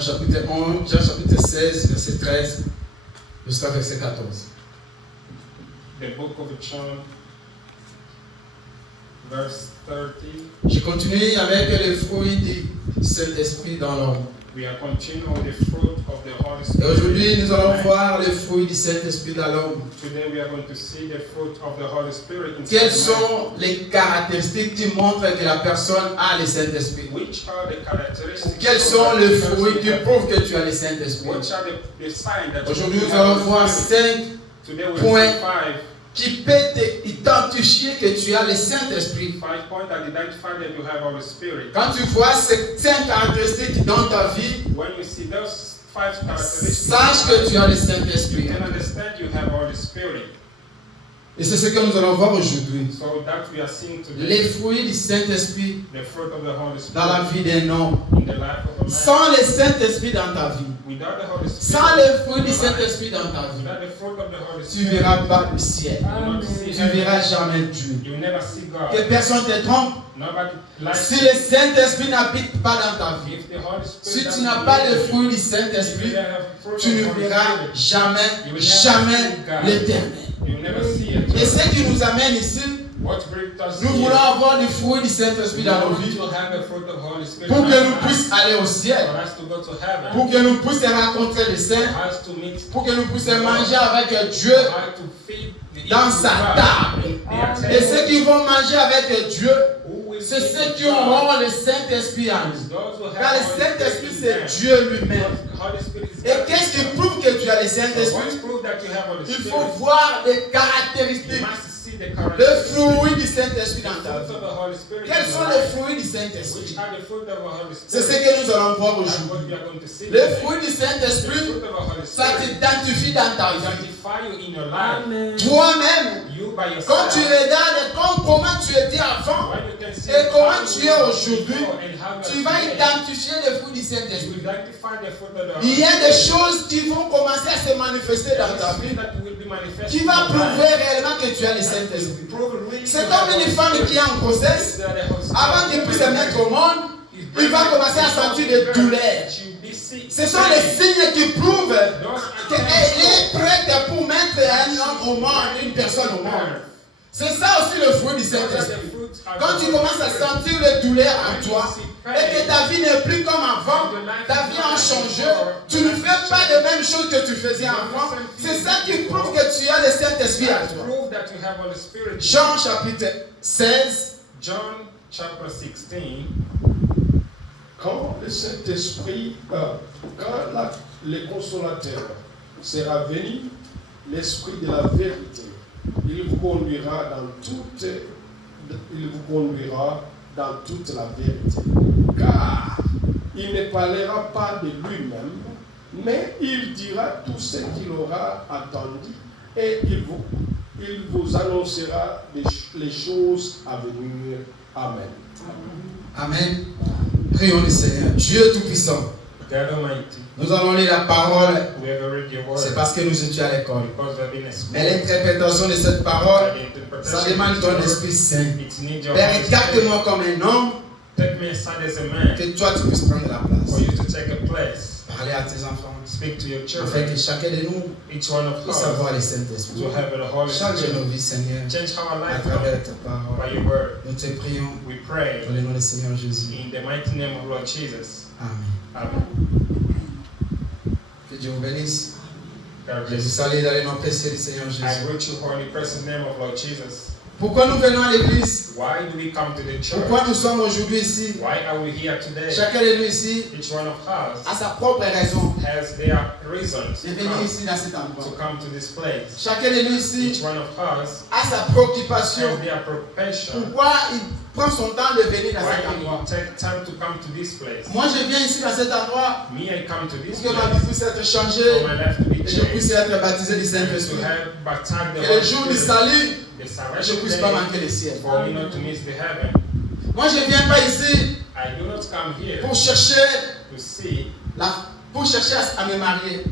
Chapitre 11, Jean chapitre 16, verset 13 jusqu'à verset 14. The book of John, verse 30. Je continue avec les fruits du Saint-Esprit dans l'homme. We are continuing with the fruit of the Holy Et Spirit. aujourd'hui, nous allons voir les fruits du Saint-Esprit dans l'homme. Today we are going to see the fruit of the Holy Spirit inside Quelles man. sont les caractéristiques qui montrent que la personne a le Saint-Esprit? Which are the characteristics Quels of sont the les person fruits qui that- prouvent que tu as le Saint-Esprit? Which are the signs that Aujourd'hui, you nous have allons the voir Spirit? 5 Today we points see five qui peuvent t'identifier que tu as le Saint-Esprit. points that identify that you have Holy Spirit. Quand tu vois ces 5 caractéristiques dans ta vie, When you see those five characteristics, sache que tu as le you Saint-Esprit. can understand you have Holy Spirit. Et c'est ce que nous allons voir aujourd'hui. So that we are seeing today, Les fruits du Saint-Esprit the fruit of the Holy dans la Spirit vie d'un homme. in the life of a man. Sans le Saint-Esprit dans ta vie, Without the Holy Spirit, sans les fruits du Saint-Esprit dans ta vie, without the fruit of the Holy tu Spirit, verras pas le ciel. you will not see Tu heaven. verras jamais Dieu. You will never see God. Que personne te trompe. Nobody likes Si le Saint-Esprit n'habite pas dans ta vie, If the Holy si Spirit tu n'as pas le fruit du Saint-Esprit, tu ne verras jamais, jamais l'éternel. You will never see it. Et ce qui nous amène ici, What brings us nous here? voulons avoir du fruit du Saint-Esprit We dans nos want vies to have the fruit of Holy Spirit pour in que our nous lives. puissions aller au ciel, For us to go to heaven. pour que nous puissions rencontrer les saints, For us to meet. pour que nous puissions manger avec Dieu For us to feed the dans eating sa God. table. They are Et ceux qui vont manger avec Dieu, who will c'est feed ceux qui God. auront le Saint-Esprit en eux. Those who have Car le Holy Saint-Esprit, Spirit in c'est them. Dieu lui-même. Holy Spirit is Et God. qu'est-ce qui prouve que tu as le So Saint-Esprit? what prove that you have Holy Il Spirit? faut voir les You caractéristiques, must see the le characteristics. fruit du Saint-Esprit dans ta Fruit vie. of the Holy Spirit Quels in sont your les life. fruits du Which Saint-Esprit? are the fruit of the Holy C'est ce Spirit? que nous allons voir That's what aujourd'hui. we are going to see Les today. fruits du The Saint-Esprit, fruit of the Holy ça Spirit t'identifie dans ta vie. identify you in your life. Toi-même, You by quand tu yourself. regardes comment tu étais avant When you can see et comment how tu you es were aujourd'hui, before and how you tu are vas today, identifier les fruits du you Saint-Esprit. identify the fruit of the Il Holy y a des Spirit. choses qui vont commencer à se manifester dans ta vie, That will be manifested qui in va your prouver life. réellement que tu as le That Saint-Esprit. will prove really C'est you comme have une Holy femme Spirit. qui est en grossesse, It's that the Holy Spirit- avant qu'il puisse se mettre au monde, il va commencer à sentir des douleurs. She'll be sick. Ce sont les signes qui prouvent Those are qu'elle est prête pour mettre un homme au monde, une personne au monde. C'est ça aussi le fruit du Saint-Esprit. Quand tu commences à sentir les douleurs en toi et que ta vie n'est plus comme avant, ta vie a changé, tu ne fais pas les mêmes choses que tu faisais avant, c'est ça qui prouve que tu as le Saint-Esprit à toi. Prove that you have Holy Spirit. Jean chapitre 16, John chapter 16. Quand le Saint-Esprit, le consolateur sera venu, l'Esprit de la vérité, il vous conduira dans toute la vérité. Car il ne parlera pas de lui-même, mais il dira tout ce qu'il aura entendu et il vous annoncera les choses à venir. Amen. Amen. Prions le Seigneur. Dieu Tout-Puissant, God Almighty, nous allons lire la parole, we have read your word c'est parce que nous étions à l'école. because we have been exposed. Mais l'interprétation de cette parole, The interpretation ça of demande this ton word, Esprit Saint. it needs your Père, Holy Spirit. écarte-moi comme un homme, Take me aside as a man que toi tu puisses prendre la for place. you to take a place. Parler à tes enfants, Speak to your afin children, que chacun de nous each one of puisse us, avoir le Saint-Esprit. to have the Holy Change Spirit. nos vies, Seigneur, Change our à life travers ta by parole. your word. Nous te prions We pray dans le nom du Seigneur Jésus. in the mighty name of Lord Jesus. Amen. Amen. Que Dieu vous bénisse. God Je vous bless you. salue dans le nom précieux du Seigneur Jésus. I greet you for the precious name of Lord Jesus. Pourquoi nous venons à l'église? Why do we come to the church? Pourquoi nous sommes aujourd'hui ici? Why are we here today? Chacun de nous ici Each one of us a sa propre raison has their reasons de to venir come ici dans cet endroit. to this place. Chacun de nous ici Each one of us a sa préoccupation. has their preoccupation. Pourquoi il prend son temps de venir dans cet Why endroit? do you take time to come to this place? Moi, je viens ici dans cet endroit Me, I come to this pour que ma place vie puisse être for changée my life to be et je puisse changed. être baptisé du And Saint-Esprit. to have baptized the Que le Holy jour du Spirit, salut, the je ne salvation puisse pas day, manquer le ciel. for me not to miss the heaven. Moi, je ne viens pas ici I do not come here pour chercher, to see pour chercher à me marier.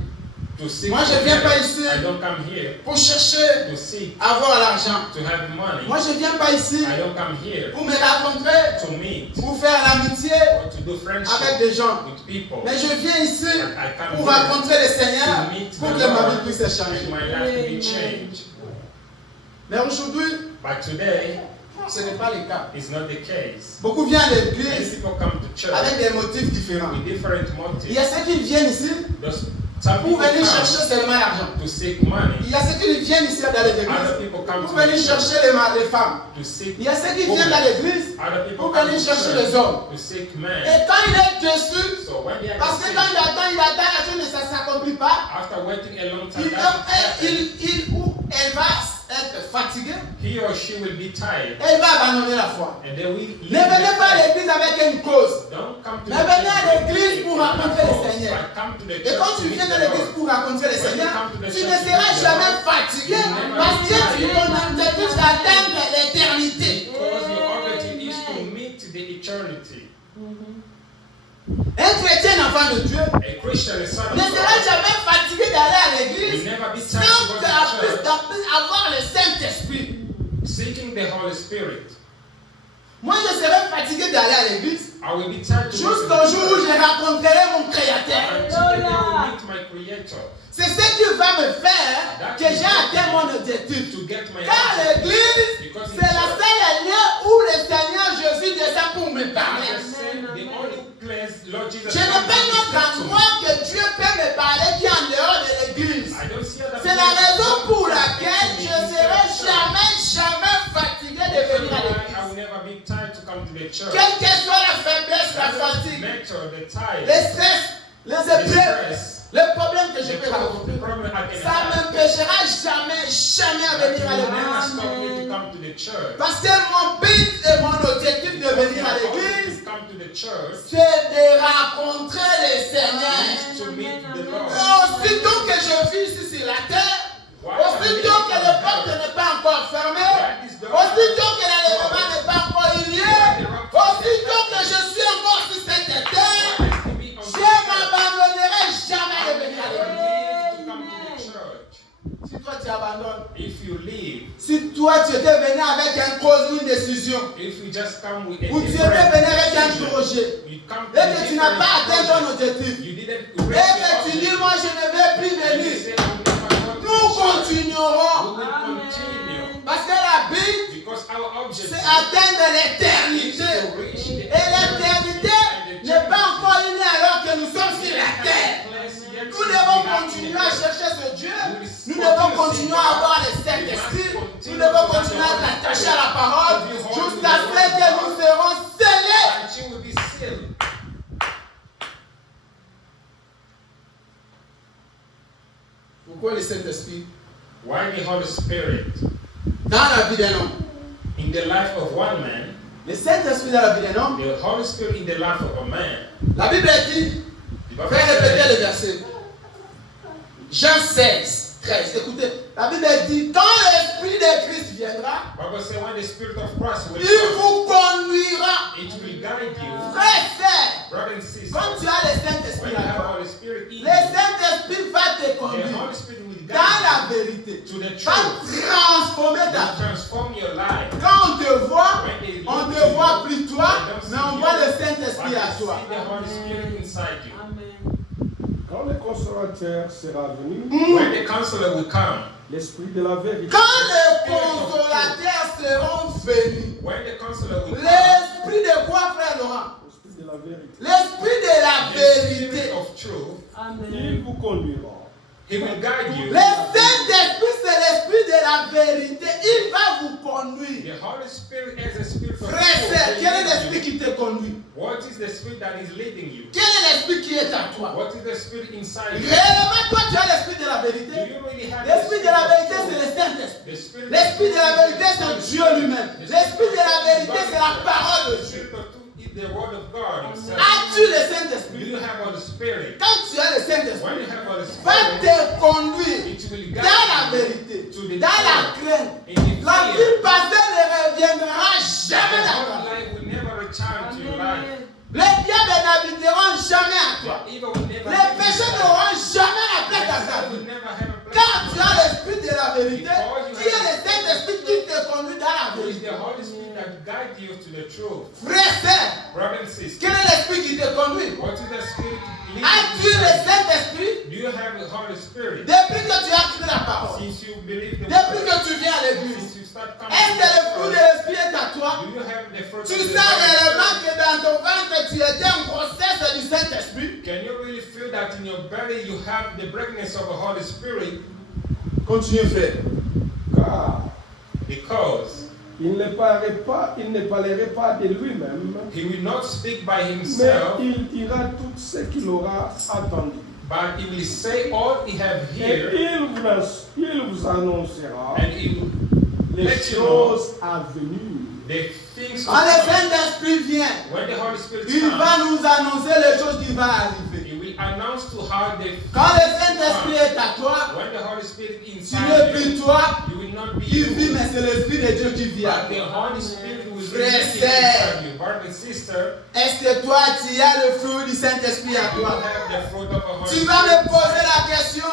to seek Moi, je viens pas forgiveness. ici I don't come here pour chercher to seek à avoir l'argent. to have money. Moi, je viens pas ici I don't come here pour me rencontrer, to meet pour faire l'amitié or to do avec friendship des gens. with people. Mais je viens ici But I come pour here rencontrer le Seigneur, to meet pour the que ma vie Lord puisse changer. and my life to be changed. Mais aujourd'hui, But today, ce n'est pas le cas. it's not the case. Beaucoup viennent à Many l'église people come to church avec des motifs différents. with different Il y a motives. ceux qui viennent ici Some pour people venir come chercher seulement l'argent. to seek money. Il y a ceux qui viennent ici dans les Other églises people come pour to venir the church chercher les femmes. to seek Il y a ceux qui viennent dans l'église Other people pour come venir to chercher church les hommes. to seek men. Et quand il est dessus, So when they are parce que deceived, quand il attend, la chose ne s'accomplit pas, after waiting a long time, il ou elle va être fatiguée, he or she will be tired elle va abandonner la foi. and they will leave Ne venez the pas à faith. l'église avec une cause. Don't come to Mais the venez à church l'église pour with rencontrer a le cause, Seigneur. but come to the Et church quand to tu meet viens the dans l'église Lord. pour rencontrer le Seigneur, tu ne seras jamais fatigué parce que ton objectif c'est d'atteindre l'éternité. Because your objective is to meet the eternity. Un chrétien enfant de Dieu A Christian is son of ne sera God. jamais fatigué d'aller à Will l'église never be sans tired to go to church avoir le Saint-Esprit. seeking the Holy Spirit. Moi, je serai fatigué d'aller à l'église I will be tired to jusqu'au go to jour où je church rencontrerai mon Créateur. until the day I will meet my Creator C'est ce qui va me faire que j'ai atteint mon objectif. to get my Car answer. l'église, Because in c'est la church, seule lieu où le Seigneur Jésus descend pour me parler. the only place Lord Jesus Je n'ai comes pas to notre speak to me. endroit que Dieu peut me parler qui est en dehors de l'église. I don't see other C'est la place raison God pour can laquelle speak je to ne me serai instead of church. jamais fatigué de venir à I l'église. will never be tired to come to the church. Quelle que soit la faiblesse, la Doesn't fatigue, matter the time, les stress, les the épreuves, stress, les problèmes que je the peux rencontrer, problem I can ça ne have. m'empêchera jamais à That venir à will never l'église. stop me to come to the church. Parce que mon but et mon objectif de venir à l'église, To come to the church c'est de rencontrer le Seigneur. is to meet the Lord. Aussitôt que je vis ici sur la terre, aussitôt que le porte n'est pas encore fermé, aussitôt que l'enlèvement n'est pas encore lié, aussitôt que je suis encore sur cette terre, je ne m'abandonnerai jamais de venir à l'église. Si toi tu abandonnes, If you leave, si toi tu étais venu avec un cause ou une décision, if you just come with a ou tu étais different venu avec un decision, projet, you come et to a que tu n'as different pas atteint ton project, objectif, you didn't et reach que tu your dis objective, moi je ne vais plus and you venir, say, I will never go to nous the church. continuerons. We will continue. Parce que la Bible, Because our objective c'est atteindre is l'éternité. to reach the Et l'éternité n'est pas encore liée alors que nous sommes sur la terre. Nous devons continuer à chercher ce Dieu. Nous devons continuer à avoir le Saint-Esprit. Nous devons continuer à être attachés à la parole jusqu'à ce que nous serons scellés. until we be sealed. Pourquoi le Saint-Esprit? Why the Holy Spirit? Dans la vie d'un homme. In the life of one man, Le Saint-Esprit dans la vie d'un homme. the Holy Spirit in the life of a man. La Bible dit, The Bible fais répéter says, le verset. Jean 16, 13. Écoutez, la Bible dit, quand l'Esprit de Christ viendra, Bible says when the Spirit of Christ will il come, vous conduira. it will guide you. Frère et sœur, Brother and sister, quand tu as le when Saint-Esprit you en have toi, Holy Spirit in le you, Saint-Esprit va te the conduire Holy Spirit will dans guide la vérité. you to the Va truth. transformer ta Will vie. transform your life. Quand on te voit, When they on look ne to voit you, plus toi, they don't mais see on you, voit le but Saint-Esprit they à see toi. the Holy Spirit inside you. Quand le consolateur sera venu, When the counselor will come, l'esprit de la vérité, Quand les consolateurs seront venus, when the counselor will come, l'Esprit de quoi, frère Laurent? l'esprit de la vérité, L'Esprit de la the vérité. Spirit of truth, il vous conduira. he will guide you. Le Saint-Esprit, c'est l'Esprit de la vérité. Il va vous conduire. The Holy Spirit is a spirit of Frère, sœur, truth. quel est l'Esprit qui te conduit? What is the spirit that is leading you? Quel est l'Esprit qui est en toi? What is the spirit inside you? Réellement, toi, tu as l'Esprit de la Do vérité. you really have L'Esprit de la vérité, c'est truth? le Saint-Esprit. The spirit L'Esprit de la vérité, c'est of Dieu lui-même. L'Esprit de la vérité, c'est la parole de The Dieu. spirit of truth is the word of God himself. As-tu le Do Saint-Esprit? you have Holy Spirit? Quand tu as le Saint-Esprit, When you have Holy va Spirit, te conduire it will dans la guide you vérité, to the dans la truth. crainte. In the La fear. vie passée ne reviendra The jamais dans ta whole vie. life will never return to your life. Les diables n'habiteront jamais à toi. The evil will never Les péchés n'auront jamais la place dans ta vie. the Holy Spirit that guides you to the truth. Frère, sœur, Brother and sister, quel est l'esprit qui te conduit? what is the Spirit leading As-tu you le to? Saint-Esprit? Do you have the Holy Spirit? Depuis que tu as cru la parole, Since you believe the depuis word, que tu viens à l'église, since you start coming est-ce que le fruit de to l'esprit est à toi? do you have the fruit Tu of the sens Holy réellement Spirit? que dans ton ventre tu étais en grossesse du Saint-Esprit? Can you really feel that in your belly you have the pregnancy of the Holy Spirit? Continue, frère. Car Because il ne parlerait pas de lui-même, he will not speak by mais himself, il dira tout ce qu'il aura entendu. but he will say all he have Et here, il vous annoncera and he will les let you know choses à venir. the things to Quand le come. Saint-Esprit vient, When the Holy Spirit il va comes, nous annoncer les choses qui vont arriver. he will announce to how the Quand le Saint-Esprit est à toi, when the Holy Spirit tu n'es inside plus you, toi you will not be qui vis, you, mais c'est l'Esprit de Dieu qui vit à but the toi. Holy Spirit will be Frère, living sœur. inside you. Brother and sister, Est-ce que toi, tu as le fruit du Saint-Esprit à you toi? have the fruit of the Holy Tu vas Spirit. me poser la question.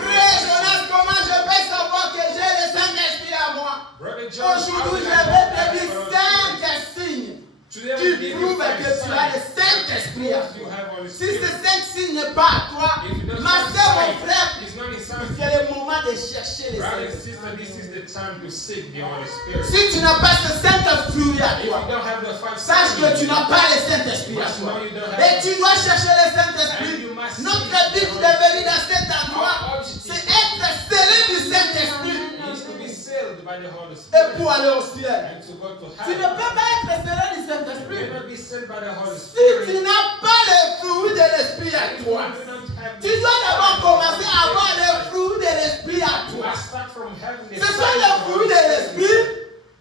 Frère Jonas, comment je peux savoir que j'ai le Saint-Esprit à moi? Brother John, Aujourd'hui, je vais te dire 5 signes today qui we give you prouvent que 5 tu as le signs. Saint-Esprit à You toi. have Holy Si ces Spirit. 5 signes n'est pas à toi, If you don't ma have soeur, mon sight, frère, it's not inside c'est you. le moment de chercher le Brother and Saint-Esprit. sister, this is the time to seek the Holy Spirit. Si tu n'as pas ce Saint-Esprit à If you toi, don't have the 5 sache que tu n'as pas le Saint-Esprit à Must toi. know you don't have Et it. tu dois chercher le And Saint-Esprit. you must Notre seek but the de Holy venir Spirit. dans cet endroit, Our objective c'est être scellé du Saint-Esprit is to be sealed by the Holy et Spirit pour aller au ciel. and to go to Tu ne heaven. peux pas être scellé du You Saint-Esprit cannot be sealed by the Holy si tu Spirit. n'as pas le fruit de l'Esprit à If you toi. do not have Tu the dois d'abord Spirit, commencer à avoir le fruit de l'Esprit à you toi. must start from having the Ce sont Spirit les of the fruits Holy de Spirit. l'Esprit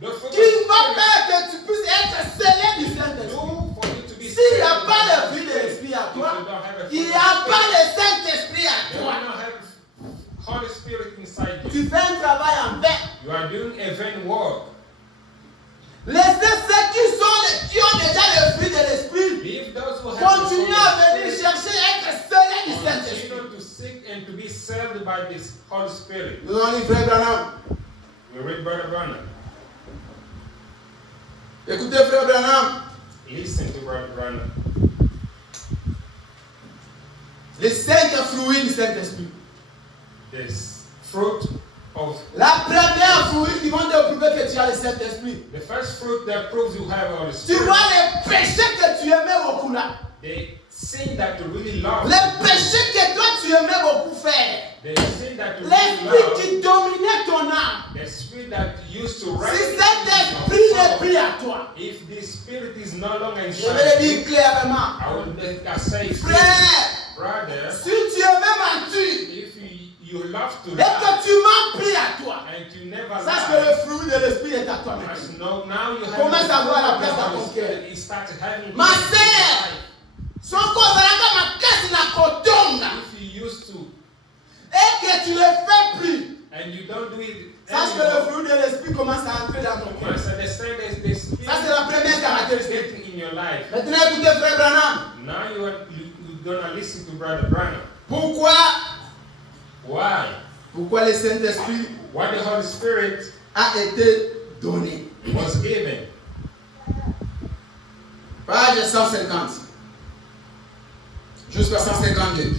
The fruit qui of the vont Spirit faire que tu puisses être scellé du Saint-Esprit. do for you to be S'il n'y a sealed pas by le the fruit de Spirit. l'Esprit à If toi, you don't have a il fruit n'y a of the pas Spirit, le Saint-Esprit à you toi. will not have Holy Spirit inside you. Tu fais un travail en vain. You are doing a vain work. Laissez ceux qui ont déjà le fruit de l'Esprit If those who have continuer the à Holy venir Spirit chercher à être scellés du Saint-Esprit. continue to seek and to be sealed by this Holy Spirit. Nous allons lire Frère Branham. We read Brother Branham. Écoutez Frère Branham. Listen to Brother Branham. Les 5 fruits du Saint-Esprit. This fruit of La première fruit qui vont te prouver que tu as le Saint-Esprit. the first fruit that proves you have Holy Tu Spirit. vois les péchés que tu aimais beaucoup là. The sin that you really love. Les péchés que toi tu aimais beaucoup faire. The sin that you really L'esprit love. qui dominait ton âme. The spirit that used to Si reign cet in esprit your n'est soul. plus à toi, If the spirit is no longer je vais le inside you, dire clairement. I will say, Frère, brother, si tu aimais mentir if you love to et lie que tu mens plus à toi, and you never sache que lie, le fruit de l'esprit est à toi maintenant. as know now you have Commence à voir la the place dans Holy ton Spirit, cœur. it started having Ma place in your sœur, life. son kozalaka makasi na kotonga If you used to et que tu ne le fais plus, and you don't do it sache que le anymore, fruit de l'esprit commence à entrer dans ton you cœur. must understand that the spirit Ça, c'est la première caractéristique. getting in your life. Maintenant, écoutez Frère Branham. Now you're gonna listen to Brother Branham. Pourquoi Why? Pourquoi le Saint-Esprit Why the Holy Spirit a été donné? was given. Page 150 jusqu'à 152.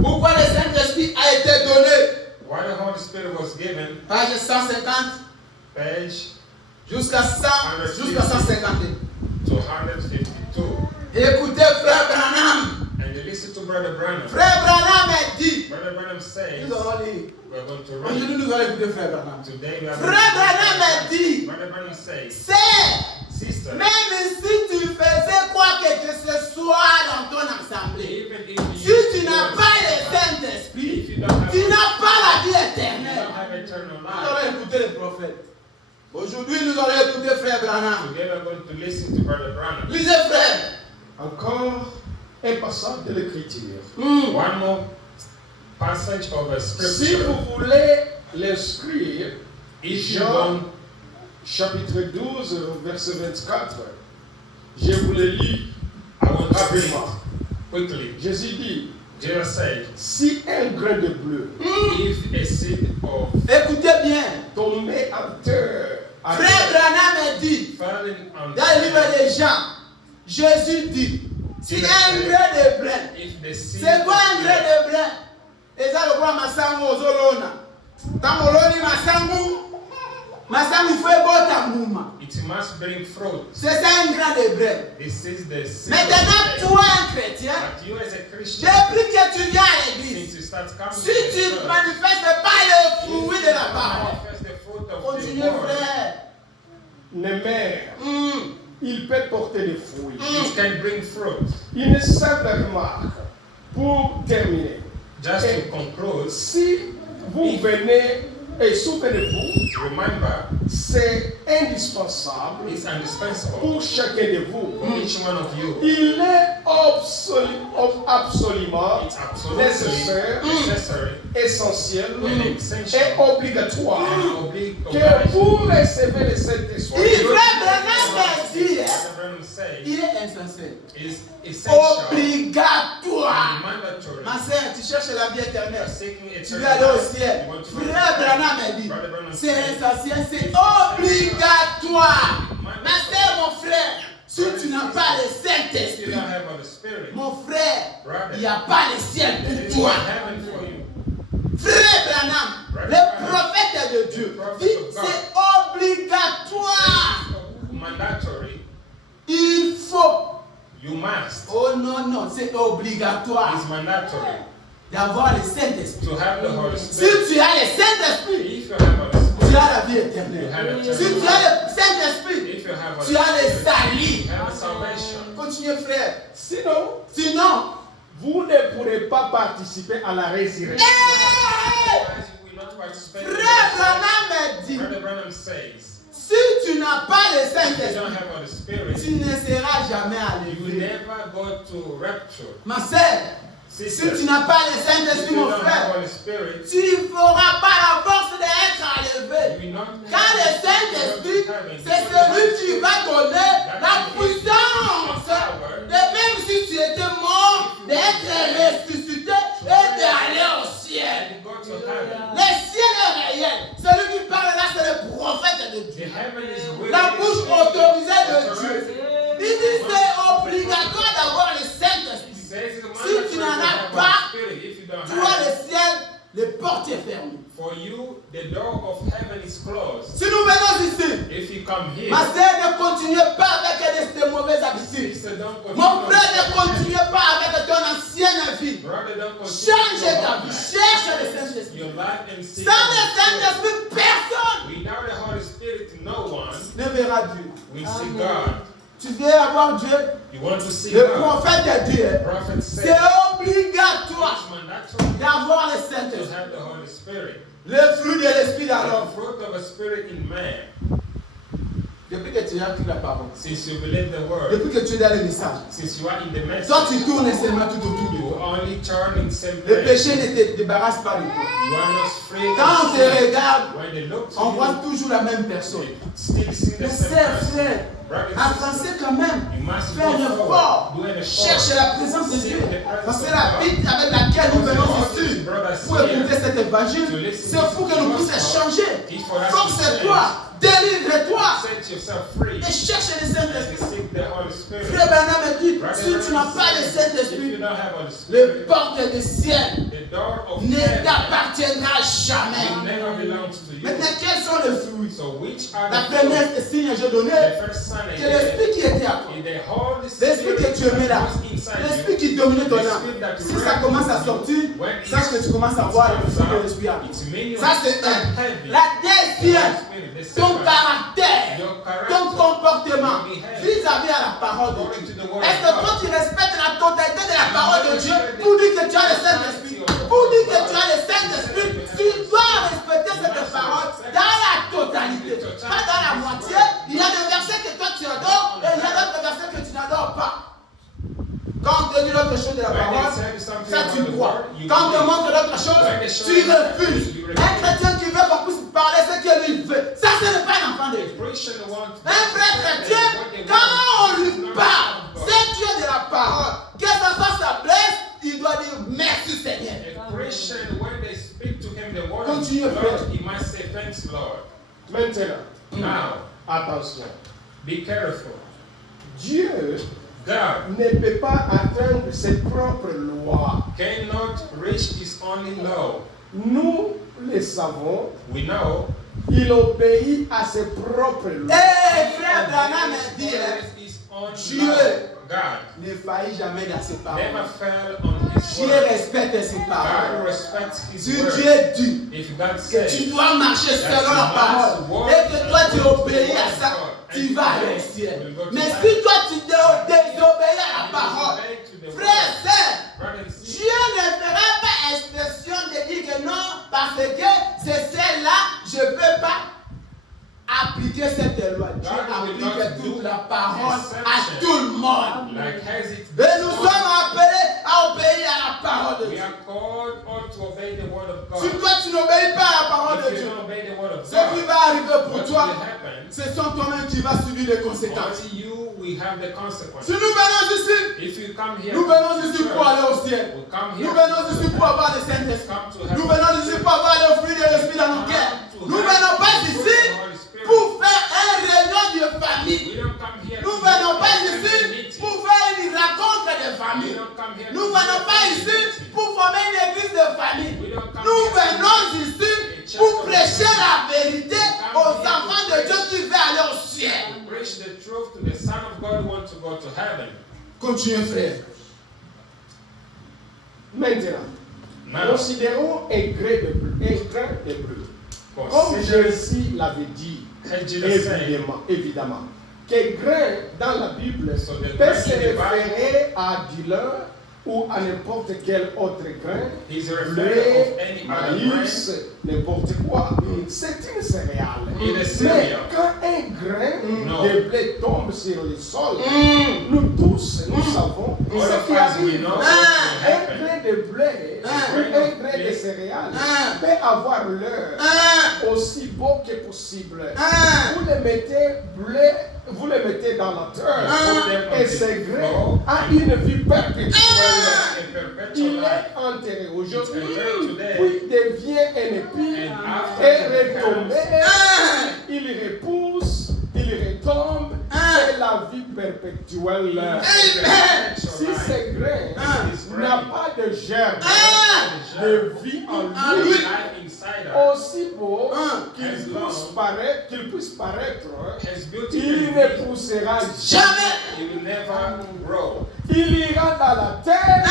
Pourquoi le Saint-Esprit a été donné? Why the Holy Spirit was given. Page 150 Page jusqu'à 152. 252. Écoutez Frère Branham. And you listen to Brother Branham. Frère Branham a dit. Brother Branham says, Nous allons lire. we're going to Aujourd'hui, read. nous allons écouter Frère Branham. Today we are Frère Branham a dit. Brother Branham says, C'est, sister, même si tu faisais quoi que ce soit dans ton assemblée, even if si you tu n'as pas le Saint-Esprit, if you don't have, tu n'as pas la vie you don't éternelle. have eternal Nous life. allons écouter les prophètes. Aujourd'hui, nous allons écouter Frère Branham. Today we are going to listen to Brother Branham. Lisez Frère. Encore un passage de l'Écriture. One more passage of a Si scripture. vous voulez l'inscrire, If you Jean don't, chapitre 12, verset 24, je vous le lis I want to read rapidement. quickly. Jésus dit, Jesus said, si un grain de bleu if a seed of Écoutez bien. tombé à terre Frère Branham dit, falling on dans le livre des Jean, Jésus dit, si un grain de blé, if the seed c'est quoi un of grain de blé? Et ça, le roi Massango Zolona. Quand on l'a dit Massango, il faut boire mouma. it must bring fruit. C'est ça un grain de blé. This is the seed Maintenant, of toi, un chrétien, but you as a Christian, depuis que tu viens à l'église, since you start coming si to the tu ne church, manifestes pas le fruit de la parole, manifest the fruit of continue, the word, frère. Némer, il peut porter des fruits. it can bring fruit. Une simple remarque pour terminer. Just Et to conclude, si vous venez et souvenez-vous, remember, c'est indispensable it's indispensable pour chacun de vous. for each one of you. Il est absolument It's absolutely nécessaire, necessary essentiel and et essential obligatoire and que vous recevez le Saint-Esprit. Il frère Branham dit, say il est insensé. is essential, Obligatoire. mandatory. Ma sœur, tu cherches la vie éternelle. Seeking Tu eternal veux aller au life, ciel. you want to go Frère to Branham heaven. dit, Brother Branham c'est said, insensé, c'est obligatoire. Ma sœur, mon frère, si tu n'as pas le if you Saint-Esprit, don't have the Spirit, mon frère, brother, il n'y a pas de ciel there pour is no toi. heaven for you. Frère Branham, le prophète de Dieu, dit c'est obligatoire. Mandatory, Il faut. you must. Oh non, non, c'est obligatoire It's mandatory d'avoir le Saint-Esprit. to have the Holy Si Spirit. tu as le Saint-Esprit, If you have the tu Spirit, as la vie you éternelle. have eternal Si tu life. as le Saint-Esprit, If you have tu as le Spirit, salut. you have salvation. Continuez, frère. Sinon, Sinon, vous ne pourrez pas participer à la résurrection. hey! Otherwise, you will not participate in the Frère resurrection. Branham dit, Brother Branham says, si tu n'as pas le if you Saint-Esprit, don't have the Spirit, tu ne seras jamais you will enlevé. never go to rapture. Ma sœur, si Sister, tu n'as pas le if Saint-Esprit, you mon don't frère, have the Spirit, tu n'auras pas la force d'être enlevé. you will not Car le Saint-Esprit, c'est celui qui va donner la puissance de même si tu étais mort, d'être ressuscité et d'aller au ciel. go to heaven. Le ciel est réel. Celui qui parle là, c'est le prophète de The Dieu. heaven is willing. La bouche autorisée de Dieu. Authorized. Il dit c'est obligatoire d'avoir le Saint-Esprit. Says it's Si tu n'en mandatory as to pas, have the Spirit. If you don't Toi, have it, le ciel, les portes sont fermées. for you, the door of heaven is closed. Si nous venons ici, If you come here, ma sœur, ne continuez pas avec de mauvaises habitudes. sister, don't continue. Mon frère, ne continuez pas avec ton ancienne vie. Brother, don't continue. Change ta vie. Cherche le Saint-Esprit. Your life and see. Sans le Saint-Esprit, personne Without the Holy Spirit, no one ne verra Dieu. will see God. Tu veux avoir Dieu, You want to see le God. prophète de Dieu. Prophet C'est said obligatoire it's mandatory d'avoir le to Saint-Esprit. have the Holy Spirit. Le fruit de l'Esprit dans The l'homme. fruit of a spirit in man. Depuis que tu as pris la parole, Since you believe the word, depuis que tu es dans le message, since you are in the message, toi tu tournes seulement tout autour de you toi. only turn in same Le place. péché ne te débarrasse pas de toi. You are not free. Quand on te regarde, When they look to on voit you, toujours la même personne. they still see the Mais same c'est person. frère, Brothers and avancez quand même. you must Fais un go effort. forward. Do an effort. Cherche la présence de Seek Dieu. the presence Parce que of la God. Bible avec laquelle nous venons ici pour écouter cet évangile, To listen c'est pour que nous puissions changer. It's for us to Force-toi, délivre-toi set yourself free et cherche le and Saint-Esprit. seek the Holy Spirit. Frère Branham dit, Brother si tu n'as Branham pas le said, if Saint-Esprit, you don't have Holy les Spirit, portes du ciel the door of ne heaven t'appartiendra will jamais. never belongs to you. Maintenant, quels sont les fruits? So which are La the fruits? première signe que j'ai donné, The first sign c'est l'Esprit qui était à toi. is the Holy L'Esprit Spirit que tu aimais là, was inside l'Esprit you. qui dominait ton The âme. spirit that Si ça commence à sortir, when sache que tu commences à voir le fruit de l'Esprit. it's meaning Ça c'est un. heavy. La deuxième, The ton second, caractère, your ton character comportement vis-à-vis à la parole de according Dieu. to the word Est-ce of que toi God. tu respectes la totalité de la parole de Dieu pour dire que tu as le Saint-Esprit? Pour dire que tu as le Saint-Esprit, tu dois respecter cette parole dans la totalité. Pas dans la moitié. Il y a des versets que toi tu adores et il y a d'autres versets que tu n'adores pas. Quand on te dit l'autre chose de la parole, ça tu crois. Quand on te montre l'autre chose, tu refuses. Un chrétien qui veut qu'on puisse parler ce que lui veut, ça ce n'est pas un enfant de Dieu. Un vrai chrétien, quand on lui parle, c'est Dieu de la parole, que ça soit sa blesse, il doit dire merci Seigneur. A Christian, when they speak to him the word of Continue, the frère. Lord, he must say thanks, Lord. Maintenant, Now, Attention. be careful. Dieu God ne peut pas atteindre ses propres lois. cannot reach his only law. Nous le savons, We know il obéit à ses propres lois. Frère Branham dit, follows his own Dieu law. God ne faillit jamais dans ses paroles. never fell on his Dieu word. respecte ses God paroles. respects his Si word. Dieu dit If God que says tu dois marcher selon la parole et que toi tu obéis à ça, tu vas aller au ciel. Mais si toi tu désobéis à la parole, frère, sœur, Dieu ne fera pas expression de dire que non, parce que c'est celle-là, je ne peux pas appliquer cette loi. Dieu applique toute la parole à tout le monde. like has it Et nous sommes appelés à obéir à la parole de we Dieu. are called all to obey the word of Si God. toi tu n'obéis pas à la parole de If you Dieu, don't obey the word of ce qui God, va arriver pour what toi, will happen? ce sont toi-même qui vas subir les conséquences. Only you will have the Si consequences. nous venons ici, If you come here, nous venons to ici church, pour aller au ciel. we come Nous here venons ici pour avoir le Saint-Esprit. come to Nous have venons ici pour avoir le fruit de l'Esprit dans nos cœurs. Nous ne venons pas ici pour faire une réunion de famille. We don't come here Nous ne to venons pas have a ici meeting. pour faire une rencontre de We famille. don't come here Nous ne to venons have pas a ici meeting. pour former une église de famille. We don't come Nous here to venons ici pour prêcher la vérité aux enfants de Dieu qui veulent aller au ciel. preach the truth to the Son of God who wants to go to heaven. Continuez, frère. Maintenant, Now, considérons un grain de bleu. Comme consider, Jésus l'avait dit, as Jesus said, évidemment, que grain dans la Bible So the peut grain se in the Bible- référer à du lin ou à n'importe quel autre grain, he's a referrer blé, of any other grain. maïs, n'importe quoi. C'est une céréale. It is Mais cereal. quand un grain No. de blé tombe sur le sol, nous tous, nous savons All ce of qui us, we arrive. know what Ah. will Un happen. grain de blé, un grain de céréales peut avoir l'heure aussi beau que possible. Vous le mettez blé, vous le mettez dans la terre et ce grain a une vie perpétuelle. A Il perpetual life. est enterré aujourd'hui, Today. puis devient un épi And after et it retombé. Il repousse, il retombe, c'est la vie perpétuelle. Si ce grain n'a pas de germe de vie en lui, Life inside us aussi beau qu'il puisse paraître, has built il in ne him. poussera Jamais. jamais. It will never grow. Il ira dans la terre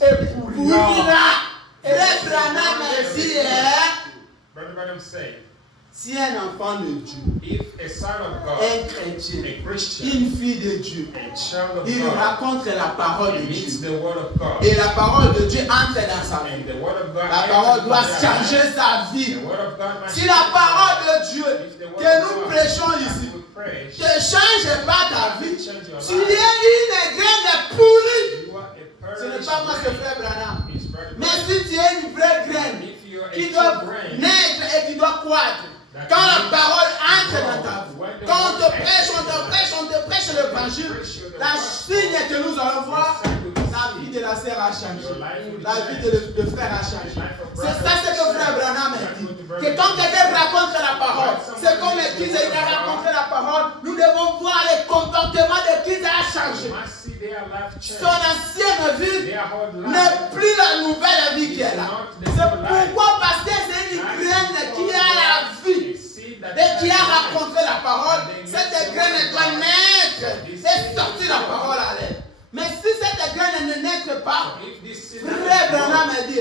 et pourrira. Pourrira. Frère Branham dit, Brother Branham said, si un enfant de Dieu, if a son of God, un chrétien, a Christian, une fille de Dieu, a child of il God, raconte la parole de he meets Dieu. the word of God, Et la parole de Dieu entre dans sa vie. and the word of God, La parole doit enters into their changer life. sa vie. The word of God must Si la change parole their life. de Dieu If the word que of nous God prêchons that ici we preach, ne change pas ta vie, change your tu es life. une graine pourrie. You are a Ce n'est perished pas moi que grain. frère Branham. It's Brother Mais Branham. si tu es une vraie graine If you are a qui true doit grain, naître et qui doit croître, quand la parole entre dans ta vie, quand on te prêche l'évangile, la signe que nous allons voir, la vie de la sœur a changé. La vie de frère a changé. C'est ça ce que frère Branham a dit. Que quand quelqu'un raconte la parole, c'est comme l'église il a raconté la parole, nous devons voir le comportement de l'église a changé. you must see their life change. Son ancienne vie Their whole life. n'est plus la nouvelle vie qu'elle a. C'est pourquoi parce que c'est une graine qui a la vie et qui a rencontré la parole. Cette graine doit naître et sortir la parole à l'air. Mais si cette graine ne naît pas, frère Branham a dit,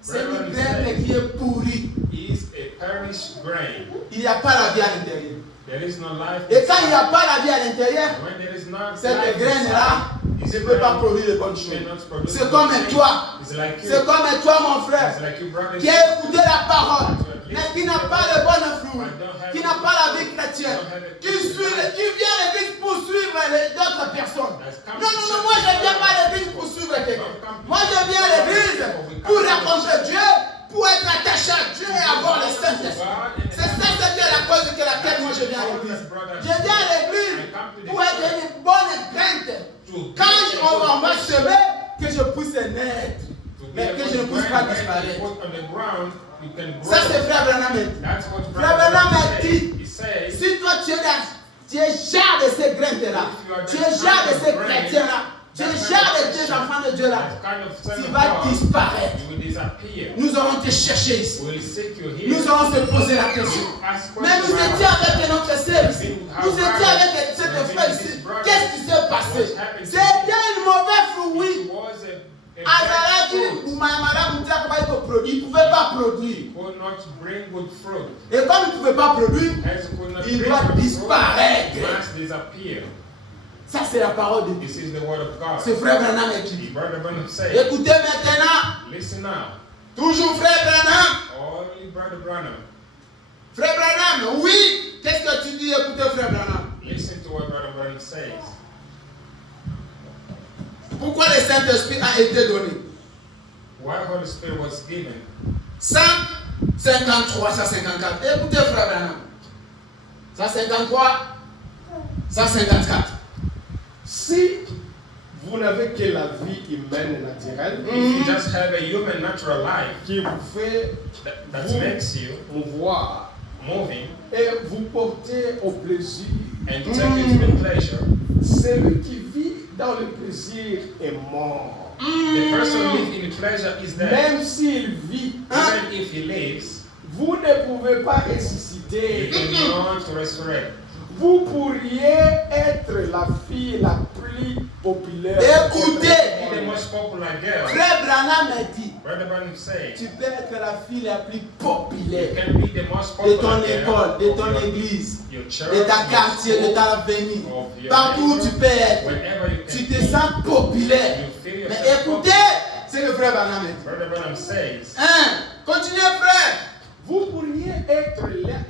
c'est une graine qui est pourrie. is a perished grain. Il n'y a pas la vie à l'intérieur. There is no life. Et quand il n'y a pas la vie à l'intérieur, When there is not cette life graine-là inside, ne peut pas produire de bonnes choses. cannot produce C'est comme good things. toi. It's like you. C'est comme toi, mon frère, It's like you, brother. qui a écouté la parole, mais qui n'a pas le bon fruit, qui n'a pas la vie chrétienne, qui vient à l'église pour suivre d'autres personnes. Non, moi je ne viens pas à l'église pour suivre quelqu'un. Moi je viens à l'église pour rencontrer Dieu, pour être attaché à Dieu et avoir le Saint-Esprit. C'est ça la cause pour laquelle moi je viens à l'église. Je viens à l'église pour être une bonne crainte. Quand on va semer, que je puisse naître, mais que je ne puisse pas disparaître. Ça c'est frère Branham. Frère Branham a dit, says, si toi tu es genre de ces graines-là, tu es genre de ces chrétiens-là, tu es genre de ces enfants de Dieu-là, that kind of son tu of vas God, disparaître. you will disappear. Nous allons te chercher ici. We'll seek you here. Nous allons se poser la question. Ask Mais nous questions étions about avec notre sœur ici. Nous étions avec cette frère ici. Qu'est-ce qui s'est passé? C'était une mauvaise fruit. it was a Azara bad dit, fruit. il ne pouvait pas produire. Could not bring good fruit. Et comme il ne pouvait pas produire, As it could not il bring doit good fruit, disparaître. it must disappear. Ça c'est la parole de Dieu. This is the word of God. Ce frère Branham est qui? Brother Branham said, Écoutez maintenant, listen now. toujours frère Branham. Only Brother Branham. Frère Branham, oui. Qu'est-ce que tu dis? Écoutez frère Branham. Listen to what Brother Branham says. Pourquoi le Saint-Esprit a été donné? Why Holy Spirit was given. 153, 154. Écoutez frère Branham. 153, 154. Si vous n'avez que la vie humaine naturelle If you just have a human natural life qui vous fait that vous makes you mouvoir moving et vous porter au plaisir, and take you to the pleasure, celui qui vit dans le plaisir est mort. the person living in pleasure is dead. Même s'il vit, Even if he lives, vous ne pouvez pas you ressusciter. cannot resurrect. Vous pourriez être la fille la plus populaire. Écoutez, Be the most popular girl. frère Branham a dit, Brother Branham said, tu peux être la fille la plus you populaire can be the most de ton popular école, girl de ton of église, your church, de ta your quartier, de school, ta avenue. of your Partout où tu peux être, wherever you tu can te be. sens populaire. You feel Mais yourself écoutez, popular. c'est le frère Branham a dit. Brother Branham says, Continuez frère. Vous pourriez être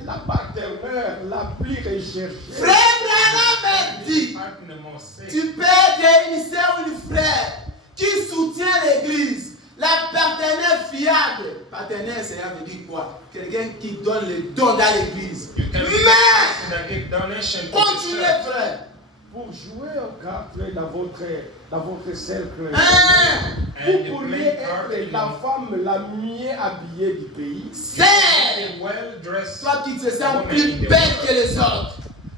la partenaire la plus recherchée. Frère Branham a dit, partner most sick. tu peux être une sœur ou une frère qui soutient l'église, la partenaire fiable. Partenaire, ça veut dire quoi? Quelqu'un qui donne les dons dans l'église. You can be the Mais, person that give donation to the continuez church. frère. Pour jouer au cartes dans votre cercle, And vous you pourriez play card être la femme la mieux habillée du pays. C'est a well-dressed toi qui te sens woman plus in the belle world. que les autres.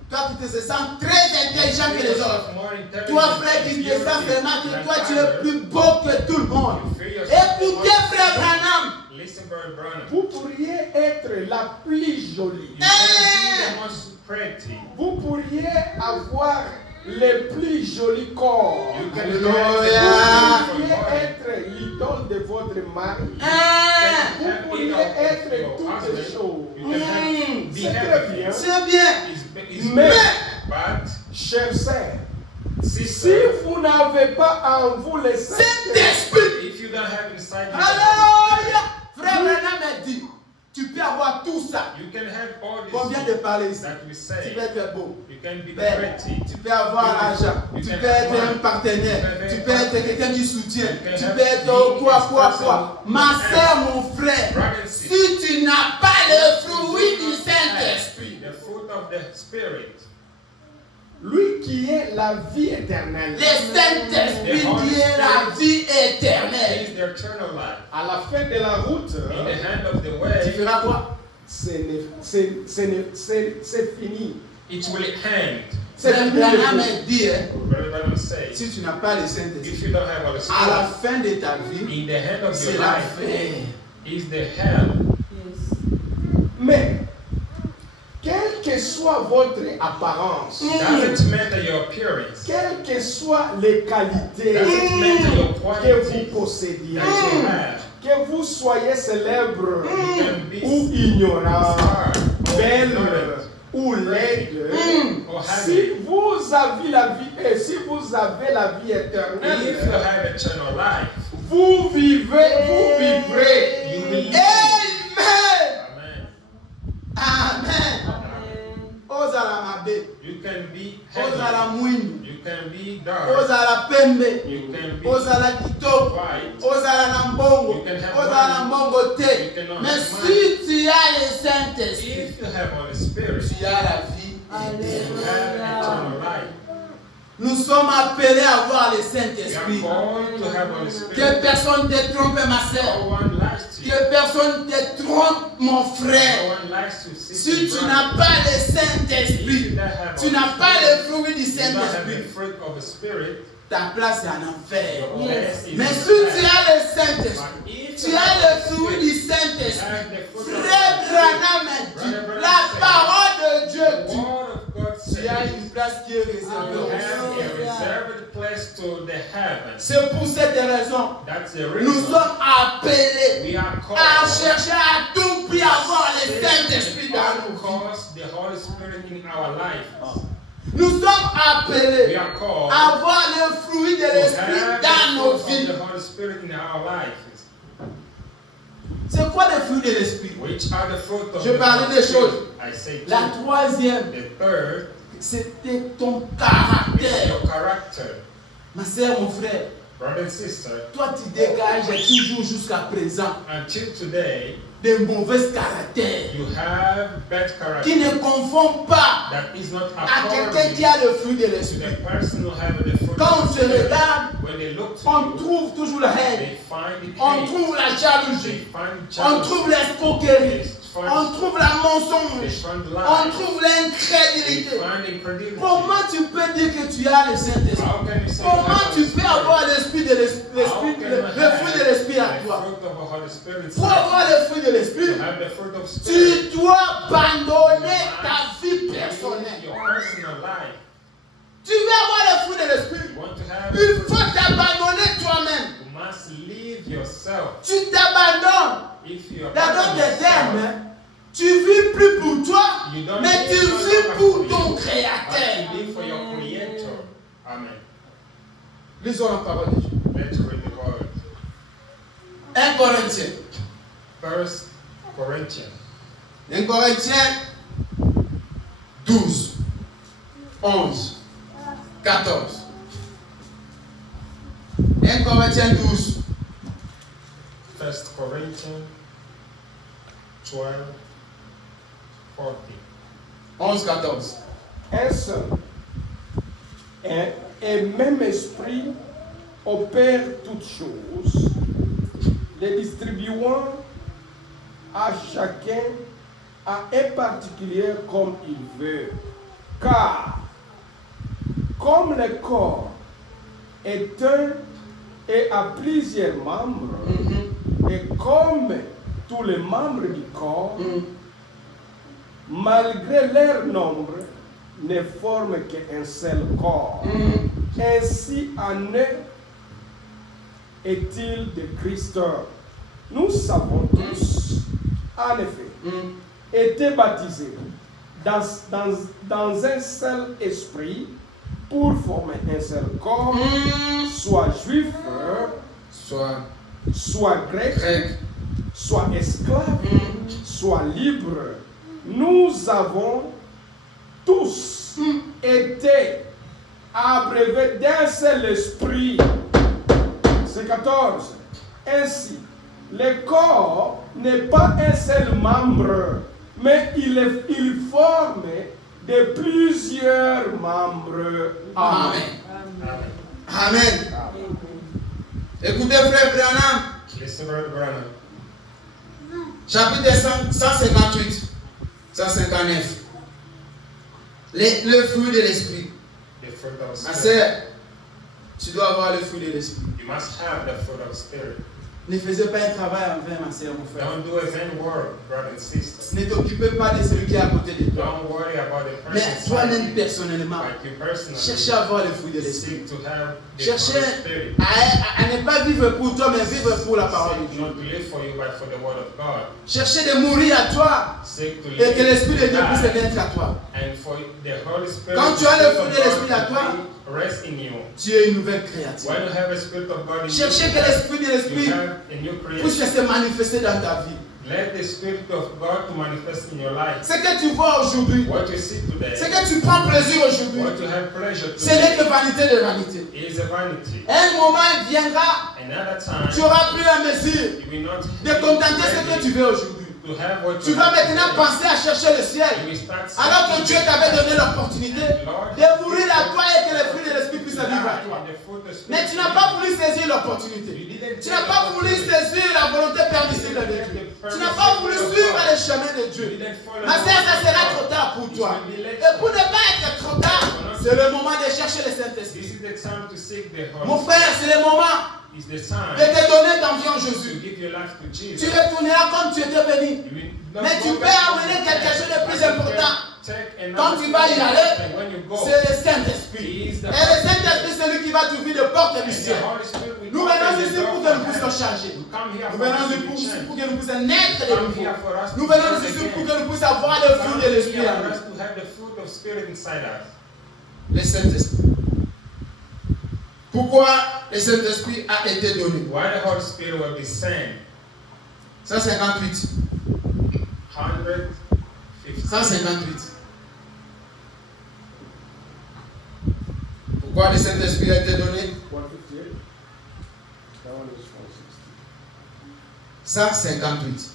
Toi qui te sens très intelligent que les autres. More intelligent Toi frère qui te sens vraiment que than toi tu es others. plus beau que tout le monde. You feel yourself Écoutez more- frère Branham. Listen, Brother Branham. Vous pourriez être la plus jolie. You can be the most pretty. Vous pourriez avoir le plus joli corps. You can Alléluia. Vous pourriez être l'idole de votre mari. Vous pourriez être toutes les choses. You can have, be C'est très happy. bien. C'est bien. Is Mais- but Chers sœurs, si sister, vous n'avez pas en vous le Saint-Esprit. if you don't have inside you, Alléluia. Frère Branham a dit, tu peux avoir tout ça. you can have all On vient this de parler ici. that we Tu say. peux être beau. You can be Belle. pretty. Tu peux avoir l'argent. Tu peux être un partenaire. Tu peux être quelqu'un qui soutient. Tu peux être quoi. Ma soeur, mon frère, si tu n'as pas le fruit du Saint-Esprit, The fruit of the Spirit. Lui qui est la vie éternelle. le Saint-Esprit qui est la vie éternelle, Is the eternal life. À la fin de la route, In the hand of the tu way, feras quoi? c'est fini. it will end. C'est Frère fini. Branham a dit, Brother Branham says, si tu n'as pas le if Saint-Esprit, you don't have Holy à la Spirit, fin de ta vie, in the hand of c'est your la life fin. is the hell. Mais, quelle que soit votre apparence, Doesn't matter your appearance. quelles que soient les qualités Doesn't matter your que qualities vous possédiez, that you have. que vous soyez célèbre You can be ou ignorant, star or belle ignorant ou laide, or si having. vous avez la vie et si vous avez la vie If you éternelle, have eternal life, vous vivrez. you will live. Amen. Amen. Amen. Ozala mabe, You can be ozala heavy. mwindu, You can be dark. ozala pembe, You can be ozala kitoko, white. ozala na mbongo, You can have ozala na money. mbongo te. You cannot Mais have si tu as le Saint-Esprit, If you have Holy Spirit, tu as la vie you éternelle. have eternal life. Nous sommes appelés à avoir le You are Saint-Esprit. called to have Holy Que Spirit. personne ne te trompe, ma No soeur. one lies to you. Que personne ne te trompe, mon No frère. one lies to you. Si tu n'as pas le Saint-Esprit, tu n'as pas le fruit du Saint-Esprit, ta place est en enfer. Mais si tu as le Saint-Esprit, tu as le fruit du Saint-Esprit. Frère Branham dit, la parole de Dieu dit, tu as une place qui est réservée au ciel. C'est pour cette raison, nous sommes appelés à chercher à tout prix avoir le Saint-Esprit dans nos vies. Nous sommes appelés à avoir le fruit de l'Esprit dans nos vies. C'est quoi le fruit de l'Esprit? Je parlais des choses. La troisième, c'était ton caractère. Ma soeur, mon frère, toi tu dégages toujours jusqu'à présent de mauvais caractères qui ne confondent pas à quelqu'un qui a le fruit de l'Esprit. Quand on se regarde, on trouve toujours la haine, on trouve la jalousie, on trouve l'escroquerie, on trouve la mensonge, on trouve l'incrédulité. Comment tu peux dire que tu as le Saint-Esprit? Comment tu peux avoir l'esprit de l'esprit, le fruit de l'Esprit à toi? Pour avoir le fruit de l'Esprit, tu dois abandonner ta vie personnelle. Tu veux avoir le fruit de l'Esprit, il faut t'abandonner toi-même. Tu t'abandonnes. Dans d'autres termes, tu vis plus pour toi, mais tu vis pour ton Créateur. Amen. Lisons la parole de Dieu. Let's read the word. 1 Corinthiens. 1 Corinthiens 12, 11, 14. 1 Corinthiens 12. 1 Corinthians 12, 14. 11, 14. Un seul et même esprit opère toutes choses, les distribuant à chacun à un particulier comme il veut. Car, comme le corps est un et a plusieurs membres, et comme tous les membres du corps, malgré leur nombre, ne forment qu'un seul corps. Ainsi en est-il de Christ. Nous savons tous, en effet, été baptisés dans un seul esprit pour former un seul corps, soit juif, soit grec, soit esclave, soit libre. Nous avons tous été abreuvés d'un seul esprit. C'est 14. Ainsi, le corps n'est pas un seul membre, mais il forme de plusieurs membres. Amen. Amen. Écoutez, frère Branham. Listen, Brother Branham. Chapitre 158, 159. Le fruit de l'esprit. The fruit of Ma spirit. sœur, tu dois avoir le fruit de l'esprit. You must have the fruit of spirit. Ne faisez pas un travail en vain, ma sœur, mon frère. Don't do a vain work, brother and sister. Ne t'occupez pas de celui qui est à côté de toi. Don't worry about the Mais person toi-même beside you, personnellement, but you personally cherchez à avoir le fruit de l'esprit. seek to have the Cherchez Holy Spirit. à ne pas vivre pour toi, mais vivre pour la parole de Seek Dieu. not to live for you, but for the word of God. Cherchez de mourir à toi Seek to et live que l'Esprit de to Dieu puisse die, naître à toi. and for the Holy Spirit Quand tu as le fruit de l'Esprit à toi, rest in you. Tu es une nouvelle créature. When you have a spirit of God in Cherchez que you, l'Esprit de you l'Esprit have a new puisse creation. se manifester dans ta vie. Let the Spirit of God to manifest in your life. Ce que tu vois aujourd'hui, What you see today, ce que tu prends plaisir aujourd'hui, what you have pleasure ce n'est to, que vanité de vanité. is a vanity. Un moment viendra, Another time, tu n'auras plus un mesure you will not de contenter ce que tu veux aujourd'hui. to have what Tu you vas have maintenant today. penser à chercher le ciel. You will start Alors que seeking Dieu t'avait donné l'opportunité de mourir à toi et que le fruit de l'Esprit puisse vivre à toi. Mais tu n'as pas voulu saisir l'opportunité. Tu n'as pas voulu saisir la volonté permissible de Dieu. Tu n'as pas voulu suivre les le chemin de Dieu. Ma sœur, ça sera trop tard pour toi. Et pour ne pas être trop tard, c'est le moment de chercher le Saint-Esprit. Mon frère, c'est le moment de te donner ta vie en Jésus. Tu retourneras comme tu étais venu. Mais tu peux amener quelque chose de plus important. Quand tu vas y aller, c'est le Saint-Esprit. Et le Saint-Esprit, c'est lui qui va t'ouvrir les portes du ciel. Nous venons ici pour que nous puissions changer. Nous venons ici pour que nous puissions naître de nouveau. Nous venons ici pour que nous puissions avoir le fruit de l'Esprit en nous. Le Saint-Esprit. Pourquoi le Saint-Esprit a été donné? Why the Holy Spirit will be sent? 158. 158. Pourquoi le Saint-Esprit a été donné? 158.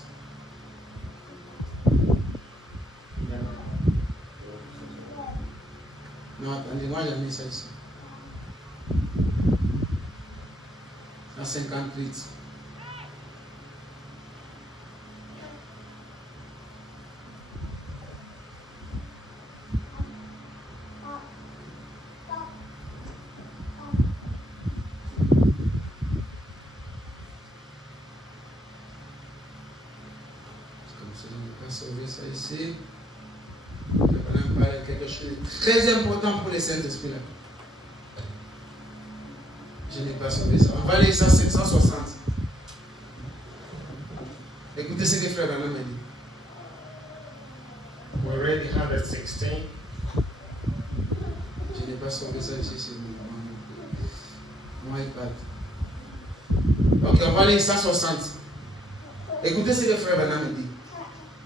Non, attendez, moi j'ai mis ça ici. 158. Sauver ça ici. Je vais même parler de quelque chose de très important pour les Saint-Esprit là. Je n'ai pas sauvé ça. On va aller ça 760. Écoutez ce que frère Branham a dit. We're ready 116. Je n'ai pas sauvé ça ici, c'est mon iPad. Ok, on va aller 160. Écoutez ce que frère Branham a dit.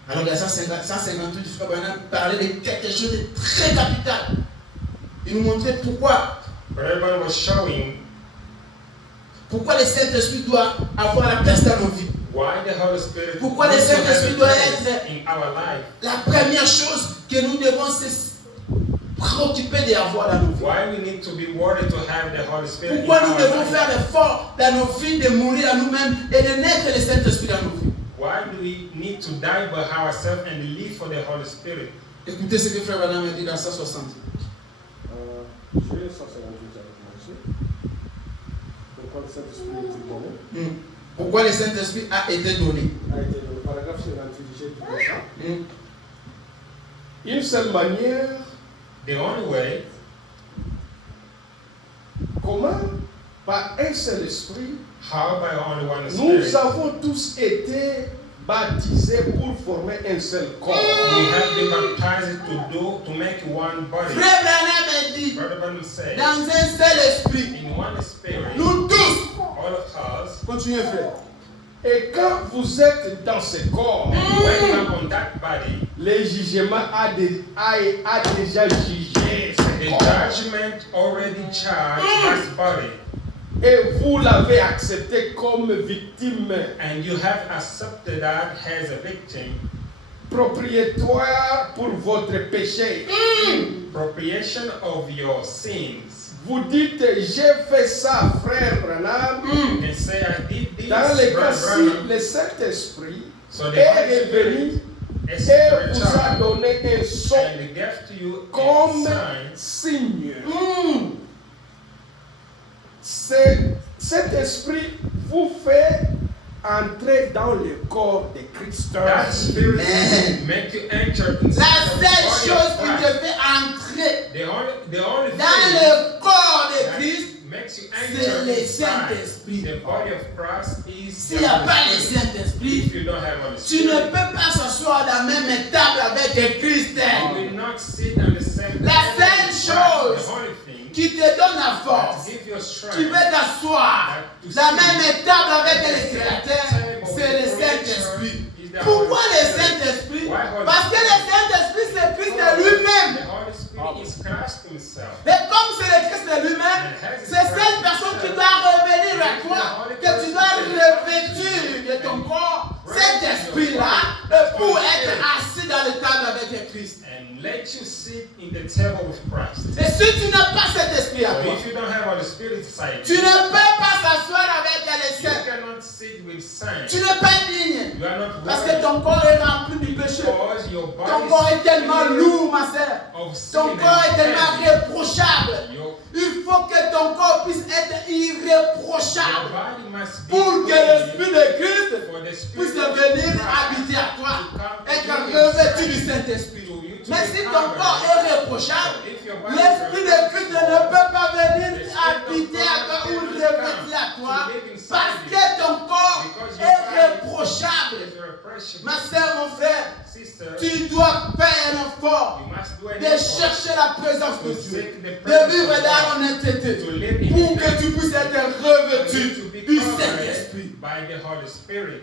Alors, il y a 158, frère Branham parlait de quelque chose de très capital. Il nous montrait pourquoi. Everyone was showing Pourquoi le Saint-Esprit doit avoir la place dans nos vies. why the Holy Spirit Pourquoi le Saint-Esprit doit être in our life. la première chose que nous devons se préoccuper d'avoir dans nos vies. Why we need to be worried to have the Holy Spirit Pourquoi in nous our devons life. faire l'effort dans nos vies de mourir à nous-mêmes et de naître le Saint-Esprit dans nos vies. Why do we need to die by ourselves and live for the Holy Spirit? Écoutez ce que frère Branham a dit dans 160. J'ai 158 avec moi ici. Pourquoi le Saint-Esprit a été donné? Pourquoi le Saint-Esprit a été donné? A été donné. Paragraphe 58, j'ai tout ça. Une seule manière. The only way. Comment? Par un seul esprit. How by only one Nous Spirit? avons tous été baptisés pour former un seul corps. We have been baptized to make one body. Frère Branham a dit, Brother Branham says, dans un seul esprit, in one spirit, nous tous, all of us, continuez frère. Et quand vous êtes dans ce corps, when you are on that body, le jugement a déjà jugé ce the corps. judgment already charged this body, Et vous l'avez accepté comme victime and you have accepted that as a victim, propriétaire pour votre péché. propitiation of your sins. Vous dites, j'ai fait ça, frère Branham. You can say, I did this, Dans le cas Brother si Branham. le Saint-Esprit So the est Holy revenu Spirit et is vous a child, donné un son and it gave to you a comme sign. signe. Cet esprit vous fait entrer dans le corps de Christ. That spirit Amen. make you enter into La the seule body chose of qui Christ. te fait entrer The only dans thing le corps de that Christ, makes you c'est enter le inside Saint-Esprit. the body of Christ is S'il n'y a pas le the Holy Spirit. Saint-Esprit, If you don't have Holy tu ne Spirit, peux pas s'asseoir dans la même table avec Christ. you will not sit on the same La table seule with Christ. chose The only thing qui te donne la that force, give you qui strength, veut t'asseoir dans la même table avec le Créateur, c'est le Saint-Esprit. Pourquoi le Saint-Esprit? Parce que le Saint-Esprit, c'est Christ lui-même. the Holy Spirit is Christ himself. Et comme c'est le Christ lui-même, c'est cette personne qui doit revenir à toi, que tu dois revêtir de ton corps cet esprit-là pour être assis dans le table avec le Christ. And let you sit in the table with Christ. Et si tu n'as pas cet esprit à So toi, if you don't have Holy Spirit side, tu ne peux pas s'asseoir avec les you saints. cannot sit with saint. Tu n'es pas digne. You are not Parce worthy. que ton corps est rempli du péché. Because your body Ton corps est tellement is lourd, ma sœur. of sin Ton corps est and tellement heavy. irréprochable. Your Il faut que ton corps puisse être irréprochable body must be pour que clean l'Esprit de Christ for the Spirit puisse of venir Christ habiter à toi, to come être to live revêtu inside du you, Saint-Esprit. to you to Mais be si ton covered. corps est irréprochable, If your body is l'Esprit de Christ ne peut pas venir the Spirit of habiter à toi God ou cannot revêtir à come toi to live inside parce you. que ton corps Because your est body irréprochable. is irrepressible. Ma sœur, mon frère, Sister, tu dois faire un effort you must do an de effort chercher la présence de to Dieu, seek the de presence vivre of dans God, l'honnêteté, to live in pour que integrity, tu puisses être for revêtu you to be du covered Saint-Esprit. by the Holy Spirit.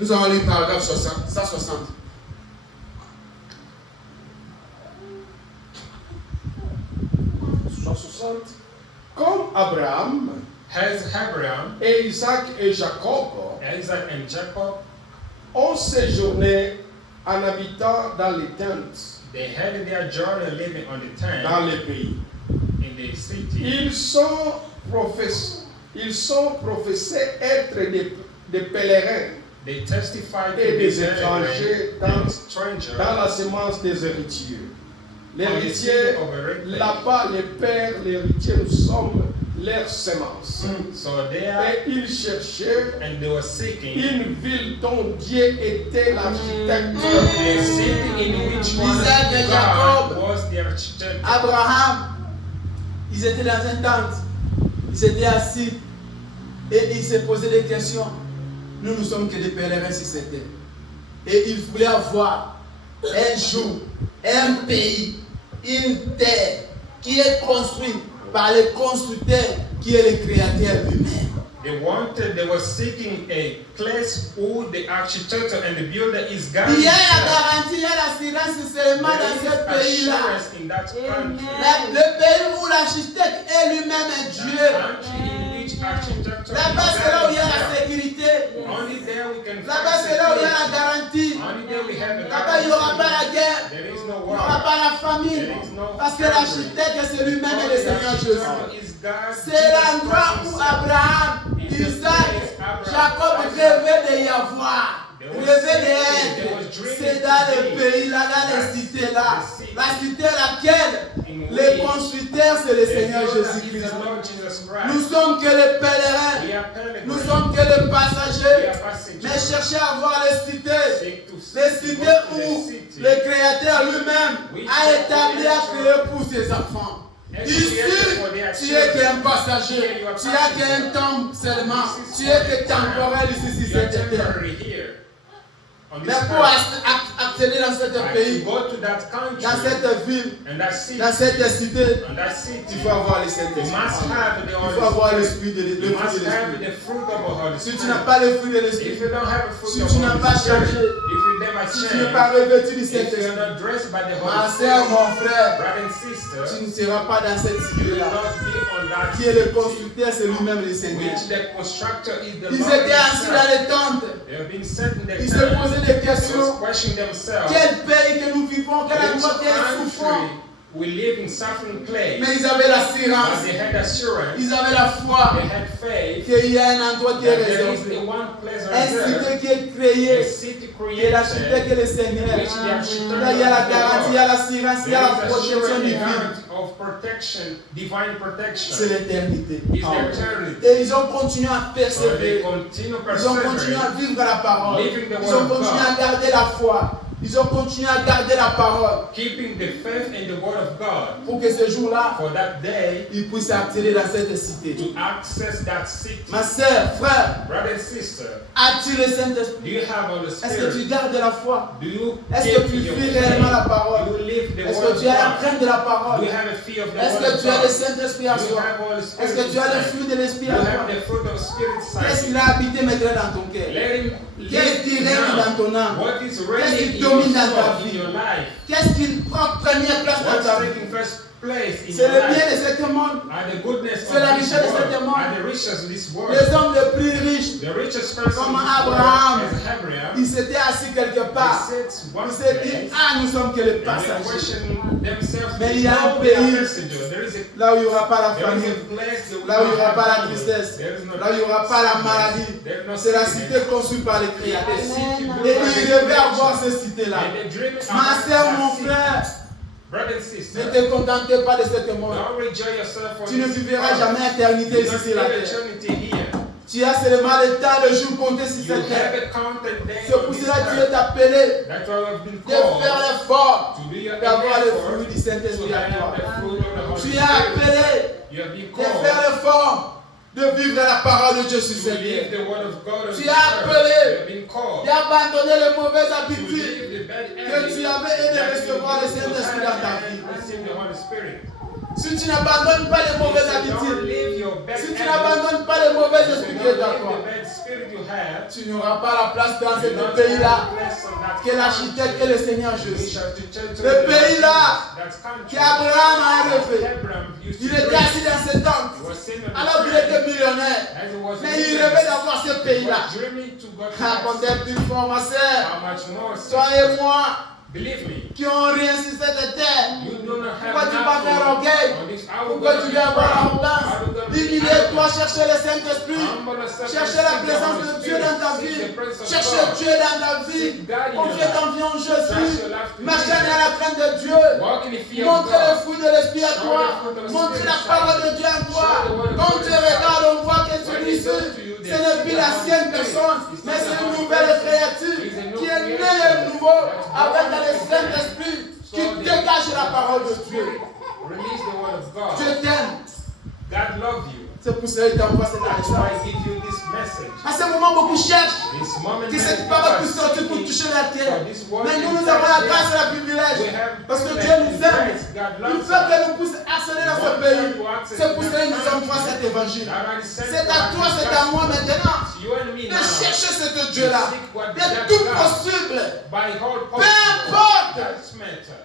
Nous allons lire paragraphe 160. Comme Abraham As Abraham, et Isaac et Jacob Isaac and Jacob, ont séjourné en habitant dans les tentes, they had their journey living on the dans tent les pays. in the city. Ils sont professés être des pèlerins They testified to et be des étrangers and strangers dans la semence des héritiers. on the L'héritier, city of a red là-bas, les pères, l'héritier, nous sommes leur semence. So there, Et ils cherchaient and they were seeking une ville dont Dieu était l'architecte. the city in which Isaac and God Jacob. was the architect. Abraham, ils étaient dans une tente, ils étaient assis et ils se posaient des questions. Nous ne sommes que des pèlerins sur cette terre. Et ils voulaient avoir un jour, un pays, une terre qui est construite par le constructeur qui est le créateur lui-même. They were seeking a place who the architect and the builder is God. Il y a la himself. garantie, il y a l'assurance seulement dans ce There is pays-là. assurance in that country. Le pays où l'architecte est lui-même un The Dieu. country in which architecture is Là-bas, c'est là où il y a la God himself. sécurité. Only there we can Là-bas, find c'est là où il y a la security. garantie. Only there we have the Là-bas, il n'y aura pas la guerre. There is no Il n'y aura war. pas la famine. There is no Parce que famine. l'architecte, c'est lui-même et le Seigneur Jésus. Is God, C'est Jesus l'endroit Christ où himself. Abraham, Isaac, Jacob rêvaient de y avoir. Rêvaient d'être. C'est dans le pays-là, dans les cités-là. La cité laquelle le constructeur, c'est le Seigneur Jésus-Christ. Nous sommes que les pèlerins. Nous sommes que les passagers. Mais cherchez à voir les cités. Les cités où le Créateur lui-même a établi à créer pour ses enfants. Ici, tu es qu'un passager, tu n'as qu'un temps seulement, tu es que temporel ici sur cette terre. Mais pour accéder dans ce pays, dans cette ville, dans cette cité, il faut avoir le Saint-Esprit. Il faut avoir l'esprit de l'esprit. Si tu n'as pas le fruit de l'esprit, si tu n'as pas changé, si tu n'es pas revêtu du Saint-Esprit, ma soeur, mon frère, tu ne seras pas dans cette cité-là. Qui est le constructeur, c'est lui-même le Seigneur. Ils étaient assis dans les tentes. Ils se posaient des questions. Quel pays que nous vivons, quel endroit qui est souffrant. We live in suffering place. Mais ils avaient l'assurance. But they had assurance. Ils avaient la foi. They had faith. Qu'il y a un endroit qui est That there is réservé. the one place Un reserved. cité qui est créé. A city Qui est l'architecte created. et le Seigneur. Which the architect Là, il y a la of the garantie, il y a l'assurance, il y a la There is protection assurance divine. inherent of protection, divine protection. C'est l'éternité. Is the eternity. Et ils ont continué à So they persévérer. continue Ils ont continué persevering. à vivre la parole. Living the Ils ont word of continué God. à garder la foi. Ils ont continué à garder la parole. Keeping the faith in the word of God. Pour que ce jour-là, For that day, ils puissent accéder dans cette cité. to access that city. Ma sœur, frère, Brother and sister, as-tu le Saint-Esprit? do you have all the Est-ce que tu Spirit? gardes la foi? Do you Est-ce que keep tu your vis faith? réellement la parole? Do you live the Est-ce word que of tu as la God? crainte de la Do parole? you have a fear of the Est-ce word que of tu as le God? Saint-Esprit à Do you soi? have all the Est-ce Spirit que tu as le inside? fruit de l'Esprit Do à you toi? have the fruit of Spirit Qu'est-ce inside? qu'il a habité maintenant dans ton cœur? Let him Qu'est-ce qui live règne dans now. ton âme? What is Qu'est-ce reigning qui in your domine dans ta soul, in vie? your life? Qu'est-ce qui prend première place dans What's ta vie? taking first place in C'est your le bien life? de ce monde. Are the goodness C'est la of this richesse de world? ce monde. Are the riches of this world? Les hommes les plus riches, The richest person comme in this Abraham, world is Abraham. ils s'étaient assis quelque They part. sit one Ils se disent, place ah, nous sommes que les and they passagers. question themselves. Mais il y a un No, they are pays messenger. There is a là où il n'y aura pas la There is famille, a place that we là où il n'y don't aura have pas la family. tristesse, There is no là où il n'y aura pas la sickness. maladie. There is no C'est la sickness. cité conçue par les It is créateurs. the city built Et by il the devait avoir creation. cette cité-là. And they dream Ma about soeur, that mon city. frère, Brother and ne sister, te contente pas de ce monde. don't rejoice yourself for Tu ne this vivras world. jamais éternité You ici don't sur la live terre. eternity here. Tu as seulement le temps de jours comptés sur You cette terre. have a counted day C'est on pour this cela que Dieu earth. t'a appelé That's why I've been de faire called l'effort to be an d'avoir le effort fruit du to Saint-Esprit à have toi. the fruit of the Holy Tu es Spirit. appelé You have been de called faire l'effort de vivre la parole de Dieu sur to cette live terre. the word of God on Tu this es earth. appelé You have been called d'abandonner les mauvaises to habitudes live the bad que habits tu avais et de that you recevoir le used to Saint-Esprit dans ta have vie. and receive the Holy Spirit. Si tu n'abandonnes pas les mauvaises If you don't habitudes, live your bad si tu habits, n'abandonnes pas les mauvais if you esprits don't qui est live en toi, the bad spirit you have, tu n'auras pas la place dans you ce don't pays-là have a place on that que l'architecte country. est le Seigneur We Jésus. shall to church Le pays-là that's country. qu'Abraham a rêvé. Abraham used to Il était dream. assis dans ses tentes He was sitting on the alors qu'il train était millionnaire. as he was Mais il living. rêvait d'avoir ce He pays-là. was dreaming to go to Racontez that plus fort, ma soeur. How much more? Toi et moi Believe me, qui ont rien sur cette terre. you do not have Pourquoi tu vas faire nothing orgueil? on this. How we Pourquoi gonna tu be viens avoir proud? l'arrogance? How we gonna be Humilie-toi, arrogant? chercher le Saint-Esprit. Humble yourself Cherchez and la seek the présence Holy de Dieu Spirit. dans ta Seek vie. the presence of Cherchez God. Dieu dans ta vie. Seek God in your Confie life. ton vie en Trust Jésus. your life to Marche Jesus. dans la crainte de Dieu. Walk in the fear of Montre le God. fruit de l'Esprit à Show toi. the fruit of the Montre Spirit la inside. parole de Dieu en toi. Show the word of Quand God tu inside. regardes, on voit que When celui-ci, they go to you, they ce n'est see plus the l'ancienne Holy personne, Spirit. mais It's c'est not une the nouvelle Holy créature Spirit. It's a new qui est née creation. de nouveau That's avec born le again. Saint-Esprit So qui the- dégage la parole de Dieu. Release the word of God. Dieu t'aime. God loves you. C'est pour cela qu'il t'envoie cette That's why message. I give you this message. À ce moment, beaucoup cherchent This moment que cette many parole people puisse are sortir pour seeking toucher la terre. for this word Mais nous, is nous avons la that grâce et la we privilège. have Parce que privilege Dieu nous and aime. grace. God Il loves veut us. que nous puissions harceler dans ce pays. C'est pour cela qu'il nous envoie cet évangile. C'est à toi, c'est à moi maintenant You and me de now. chercher ce Dieu-là. De tout possible. By all Peu possible. importe. That's matter.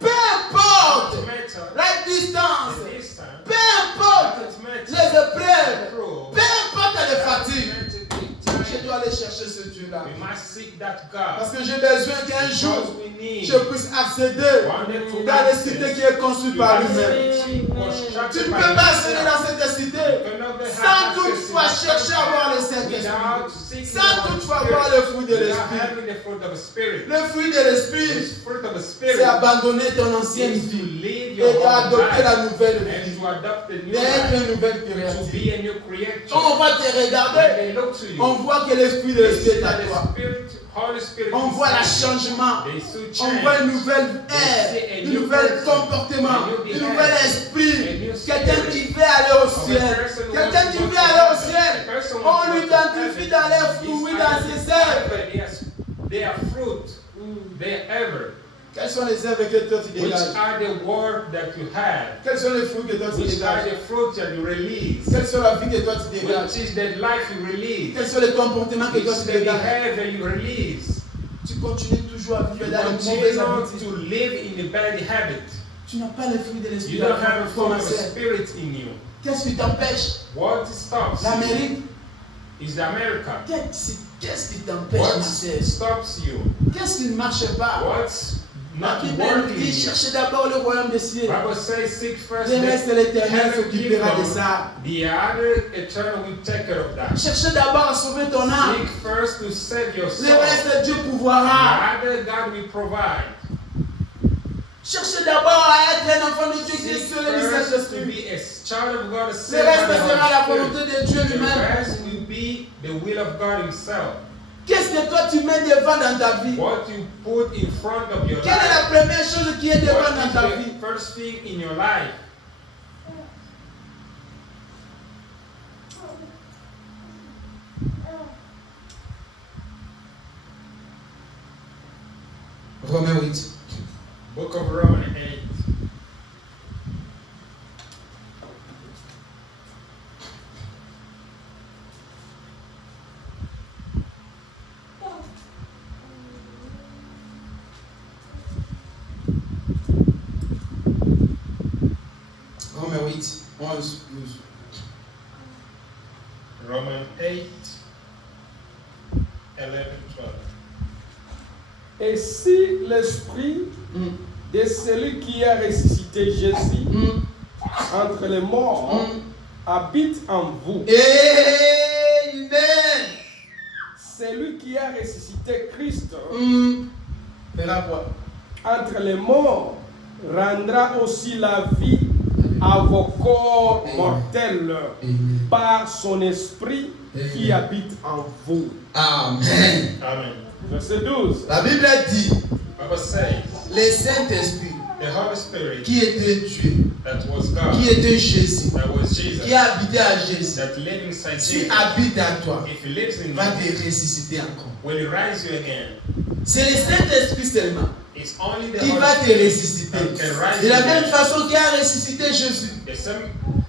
Peu importe That matter. la distance. The distance. Peu importe That matter. les épreuves. Prove. Peu importe les fatigues. That Je dois aller chercher ce Dieu-là. we must seek that God. Parce que j'ai besoin qu'un jour, Because we need je puisse accéder dans les cités qui est conçue par lui-même. Tu ne peux pas accéder dans cette cité sans toutefois chercher à avoir le Saint-Esprit. Sans toutefois avoir le fruit de l'Esprit. Le fruit de l'Esprit, c'est abandonner ton ancienne vie et d'adopter la nouvelle vie, d'être une nouvelle créature. Quand on va te regarder, on voit que l'Esprit de l'Esprit est à toi. On voit le changement. On voit une nouvelle ère, un nouvel comportement, un nouvel esprit. Quelqu'un qui veut aller au ciel. Quelqu'un qui veut aller au ciel. On l'identifie dans les fruits, dans ses œuvres. They are fruit. They are ever. Quelles sont les œuvres que toi tu Which dégages? are the work that you have? Quels sont les fruits que toi tu Which are dégages? the fruits that you release? Quelle sont la vie que toi tu dégages? Which is the life you release? Quels sont les comportements que Which toi is tu the dégages? behavior you release? Tu continues toujours à vivre dans les Continue mauvaises to habitudes. live in the bad habit. Tu n'as pas le fruit de l'esprit. You don't have a fruit Comme of the ça. spirit in you. Qu'est-ce qui t'empêche? What stops L'Amérique. is the America. Qu'est-ce qui t'empêche, What ma sœur? stops you? Qu'est-ce qui ne marche pas? What's La not Bible working? dit cherchez d'abord le royaume des cieux. Bible says, seek first Le reste, l'Éternel heaven s'occupera de kingdom. ça. The other eternal will take care of that. Cherchez d'abord à sauver ton âme. Seek first to save your Le soul. reste, Dieu The pourvoira. other God will provide. Cherchez d'abord à être un enfant de Dieu qui est Seek scellé du first to Saint-Esprit. be a child of God, Le saved by reste the sera la Holy volonté Spirit. de Dieu The lui-même. rest will be the will of God Himself. Qu'est-ce que toi tu mets devant dans ta vie? What you put in front of your Quelle est life. la première chose qui est devant What dans is ta vie? the first thing in your life? Romains 8. Book of Romans 8. Romans 8, 11, 12. Et si l'esprit de celui qui a ressuscité Jésus entre les morts habite en vous, Amen. celui qui a ressuscité Christ Fera quoi? entre les morts rendra aussi la vie à vos corps mortels par son esprit qui habite en vous. Amen. Amen. Verset 12. La Bible dit, Bible says, le Saint-Esprit the Holy Spirit qui était Dieu, that was God, qui était Jésus, that was Jesus, qui a habité à Jésus, that lived inside qui Jesus, habite à toi, if he lives in va you, te ressusciter encore. will he rise you again? C'est le Saint-Esprit seulement It's only the qui Holy va te Spirit ressusciter. that can rise De you la même again. façon qu'il a ressuscité Jésus. The same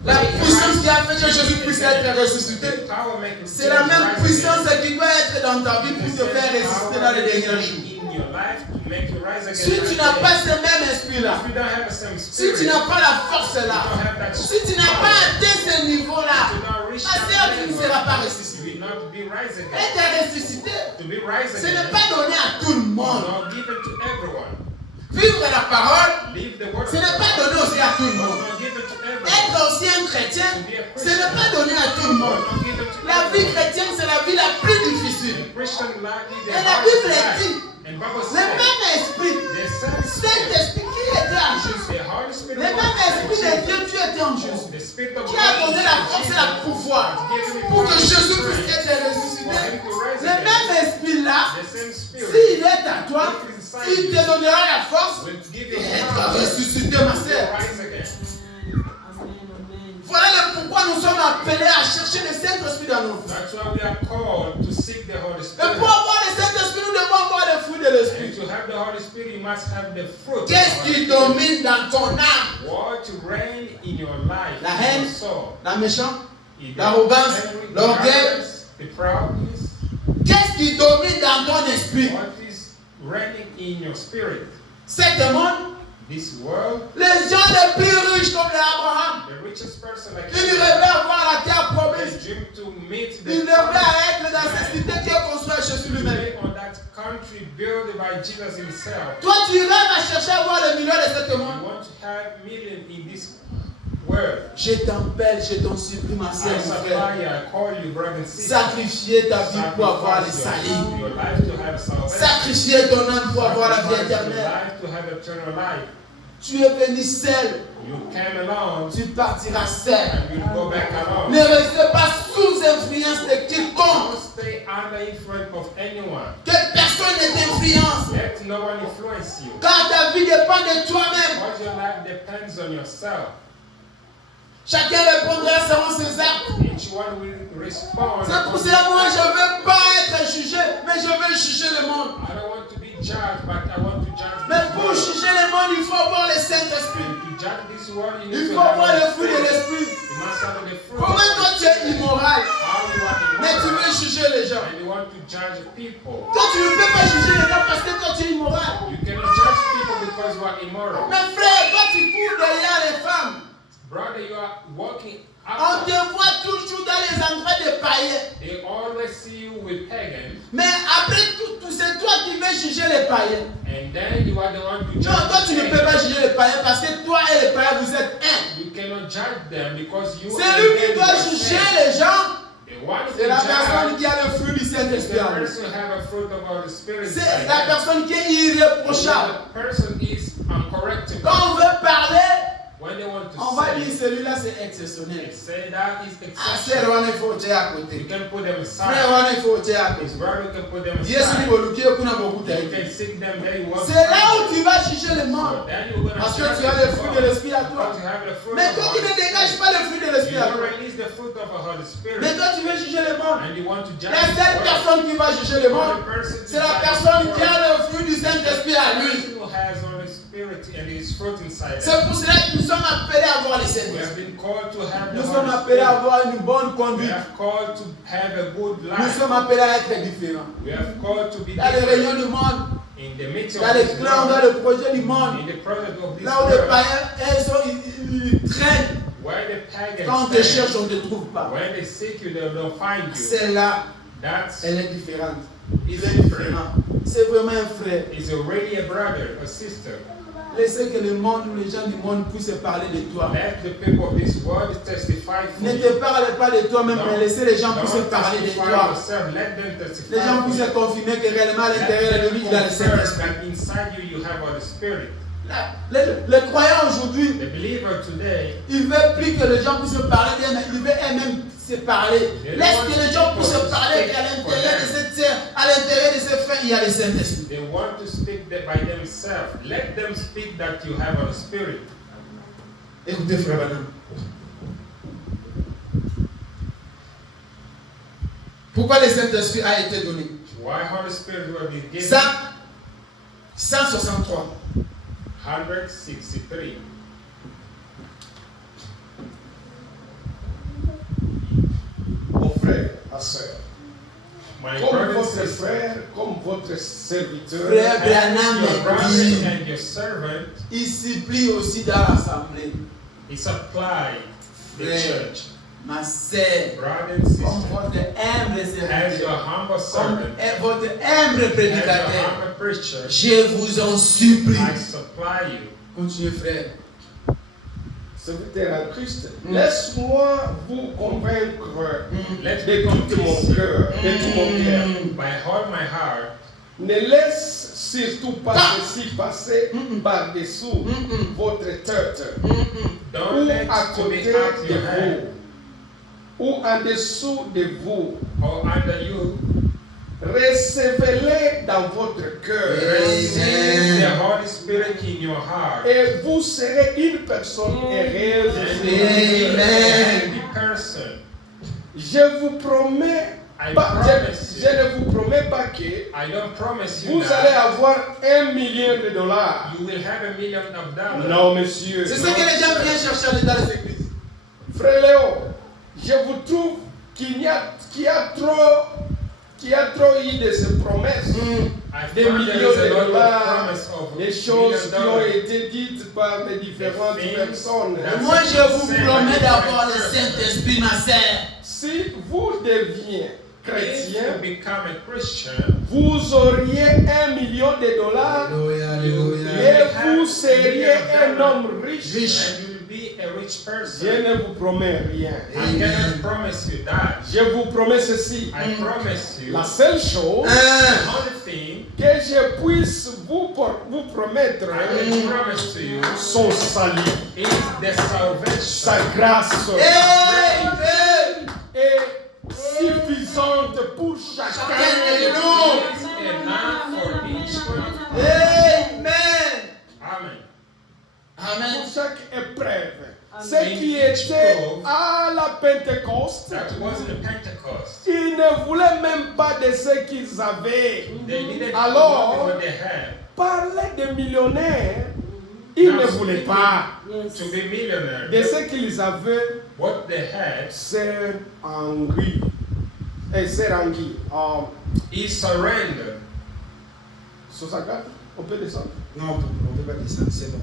La way he puissance raised qui a fait que Jésus Jesus puisse again, être ressuscité, the power making c'est la Jesus même rise puissance again. qui doit être dans ta vie pour te faire ressusciter dans les derniers jours. In your life to make you rise again. Si tu n'as pas ce même esprit-là, If you don't have the same si spirit, tu n'as pas la force you là, don't have that si tu n'as pas atteint ce niveau-là, to not reach à that cela tu ne level, seras pas you ressuscité. will not be rise again. Être ressuscité, To be rise ce again, n'est pas donné à tout le monde. not given to everyone. Vivre la parole, Leave the word ce of n'est pas God. donné aussi à tout le monde. Not given to everyone. Être aussi un chrétien, ce n'est pas donné à tout le monde. Not given to La vie everyone. chrétienne, c'est la vie la plus difficile. The Christian life is the Et la hardest Bible life. dit, And Bible le says, même esprit, the same spirit, Saint-Esprit qui était en Jésus, the Holy Spirit le of même God, esprit de Dieu qui était en Jésus, the Spirit of qui a God, donné la force et le pouvoir pour que Jésus puisse être ressuscité. Le même esprit-là, the same spirit, s'il est à toi, il te donnera la force will give you d'être power ressuscité, ma to sœur. rise again. Voilà le pourquoi nous sommes appelés à chercher le Saint-Esprit dans nos vies. That's why we are called to seek the Holy Et Spirit. pour avoir le Saint-Esprit, nous devons avoir le fruit de And l'Esprit. to have the Holy Spirit, you must have the fruit. of the Qu'est-ce Holy qui Spirit. domine dans ton âme? What to reign in your life, La in haine, your soul. la méchante, Is l'arrogance, the angry, l'orgueil. the arrogance, the proudness. Qu'est-ce qui domine dans ton esprit? What is reigning in your spirit? Cet monde, This world, les gens les plus riches comme les Abraham, the richest person like ils rêvaient avoir la terre they promise. dream to meet the Ils rêvaient être dans cette cité qui est construite à Jésus lui-même. live on that country built by Jesus himself. Toi, tu rêves à chercher à avoir le million de cet You monde. want to have million in this world. Je t'appelle, je t'en supplie, ma soeur, I mon frère. supply, I call you, brother and sister. Sacrifier ta vie pour avoir le Sacrifice salut. your life to have salvation. Sacrifier ton âme pour avoir la vie Sacrifice your éternelle. life to have eternal life. Tu es venu seul, You came alone tu partiras seul. and you'll go back alone. Ne restez pas sous influence de quiconque. Don't stay under influence of anyone. Que personne ne t'influence. Let no one influence you. Car ta vie dépend de toi-même. Because your life depends on yourself. Chacun répondra selon ses actes. Each one will respond. C'est pour cela que moi je ne veux pas être jugé, mais je veux juger le monde. I don't want to be judged, but I want to judge Mais this pour world. juger le monde, il faut avoir le Saint-Esprit. And to judge this world, you need Il to faut have avoir the le fruit de Spirit. l'Esprit. You must have the fruit. Comment toi tu es immoral, How you are mais tu immoral, veux juger les gens? and you want to judge people. Toi tu ne peux pas juger les gens parce que toi tu es immoral. You cannot judge people because you are immoral. Mais frère, toi tu cours derrière les femmes. Brother, you are walking On te after. voit toujours dans les endroits des païens. They always see you with pagans, Mais après tout, c'est toi qui veux juger les païens. and then you are the one to judge Non, toi tu ne the peux pas pagans. juger les païens parce que toi et les païens vous êtes un. You cannot judge them because you C'est lui qui them doit are juger same. les gens. The one who C'est la personne judge qui a le fruit du is the Saint-Esprit en lui. person who have a fruit of the Spirit. C'est inside la them. personne qui est irréprochable. The person is uncorrectable. Quand on veut parler, When they want to on va dire say, celui-là c'est they exceptionnel. say that is Ah, exception. sœur, on est fauté à You côté. can put them Frère, aside. on est fauté à His côté. brother can put them Yesu aside. ni boluki kuna beaucoup You d'aide. can seek them very well. C'est là où tu vas juger le monde. So then you're gonna Parce que judge tu as le fruit de God. l'Esprit à toi. Because you have the fruit Mais of toi the qui ne Holy dégages Spirit. pas le fruit de l'Esprit You à don't toi. release the fruit of the Holy Spirit. Mais toi tu veux juger le monde. And you want to judge La the seule world. personne qui va juger le monde, Only person to c'est la judge personne the qui a world. le fruit du Saint-Esprit à lui. Person who has Holy Spirit and his fruit inside C'est them. pour cela que nous sommes appelés à avoir le We Saint-Esprit. have been called to have the Nous sommes Holy appelés à Spirit. avoir une bonne We conduite. have called to have a good Nous life. sommes appelés à être différents. We have called to be Dans les réunions different du monde, in the midst of dans les this plans, dans world, le projet du monde, in the project of this là où les world, païens, ils traînent, Where the pagans Quand on te stand, cherche, on ne te trouve pas. when they seek you, they don't find you. Celle-là, That's elle est différente. is Il est different. différent. C'est vraiment un frère. It's already a brother, a sister. Laissez que le monde ou les gens du monde puissent parler de toi. Let the people of this world testify for Ne you. te parle pas de toi-même, mais laissez les gens puissent Don't parler de testify toi. yourself, let them testify. Les gens for puissent you. confirmer que réellement à l'intérieur de lui, il a le Confirm Saint-Esprit. that inside you, you have the Spirit. Les croyants aujourd'hui, The believer today, ils veulent plus que les gens puissent parler d'eux, mais ils veulent eux-mêmes se parler. Laisse que les gens puissent parler qu'à l'intérieur de cette terre, à l'intérieur de ces frères, il y a le Saint-Esprit. they want to speak by themselves. Let them speak that you have the Spirit. Écoutez, frère Branham. Pourquoi le Saint-Esprit a été donné? Why Holy Spirit will be given? 163. 163. Mon frère, ma soeur, My comme brother and votre sister, frère, comme votre serviteur, Frère Branham your dit, brother and your servant, il supplie aussi dans l'assemblée. he supplied the Frère, church. ma sœur, Brother and comme sister, votre humble as your serviteur, humble comme servant, votre humble as your prédicateur, humble preacher, je vous en supplie. I supply you. Continuez, frère. serviteur en Christ, laisse-moi vous convaincre Let de me tout mon convince you. cœur, de tout mon cœur. By all my heart, Ne laisse surtout pas ceci passer par-dessous votre tête, don't ou let à to côté be at de your hand vous, ou en dessous de vous. or under you. Recevez-les dans votre cœur. Receive the Holy Spirit in your heart. Et vous serez une personne heureuse. And you will be a Amen. happy person. Je vous promets, I je promise you. ne vous promets pas que I don't promise you vous allez that avoir $1 million. you will have $1 million. Non, monsieur. C'est ce que les gens viennent chercher dans les églises. Frère Léo, je vous trouve qu'il y a trop eu de ces promesses. I Des found there millions is a de lot of dollars, promise of des $1 choses qui ont million. été dites par des différentes Des things personnes. that- Moi, je vous promets d'avoir le Saint-Esprit, ma sœur. Si vous deviez If chrétien, you become a Christian, vous auriez $1 million Alléluia, et vous seriez un homme riche. and you will be a rich Je person. ne vous promets rien. I cannot promise you that. Je vous promets ceci. I promise you, La seule chose the only thing que je puisse vous promettre, I will promise to you son salut, is the salvation. sa grâce Amen. est suffisante pour chacun de nous. Is enough for each one. Amen. Amen. Amen. Pour chaque épreuve. Ce qui était à la Pentecôte, That wasn't a Pentecost. ils ne voulaient même pas de ce qu'ils avaient. They didn't Alors, know what they had. Parler de millionnaires, ils ne voulaient pas. To be millionaire, De ce qu'ils avaient, what they had, c'est Henri. Et c'est Henri. he surrendered. Sur sa carte, on peut descendre. Non, on ne peut pas descendre, c'est bon.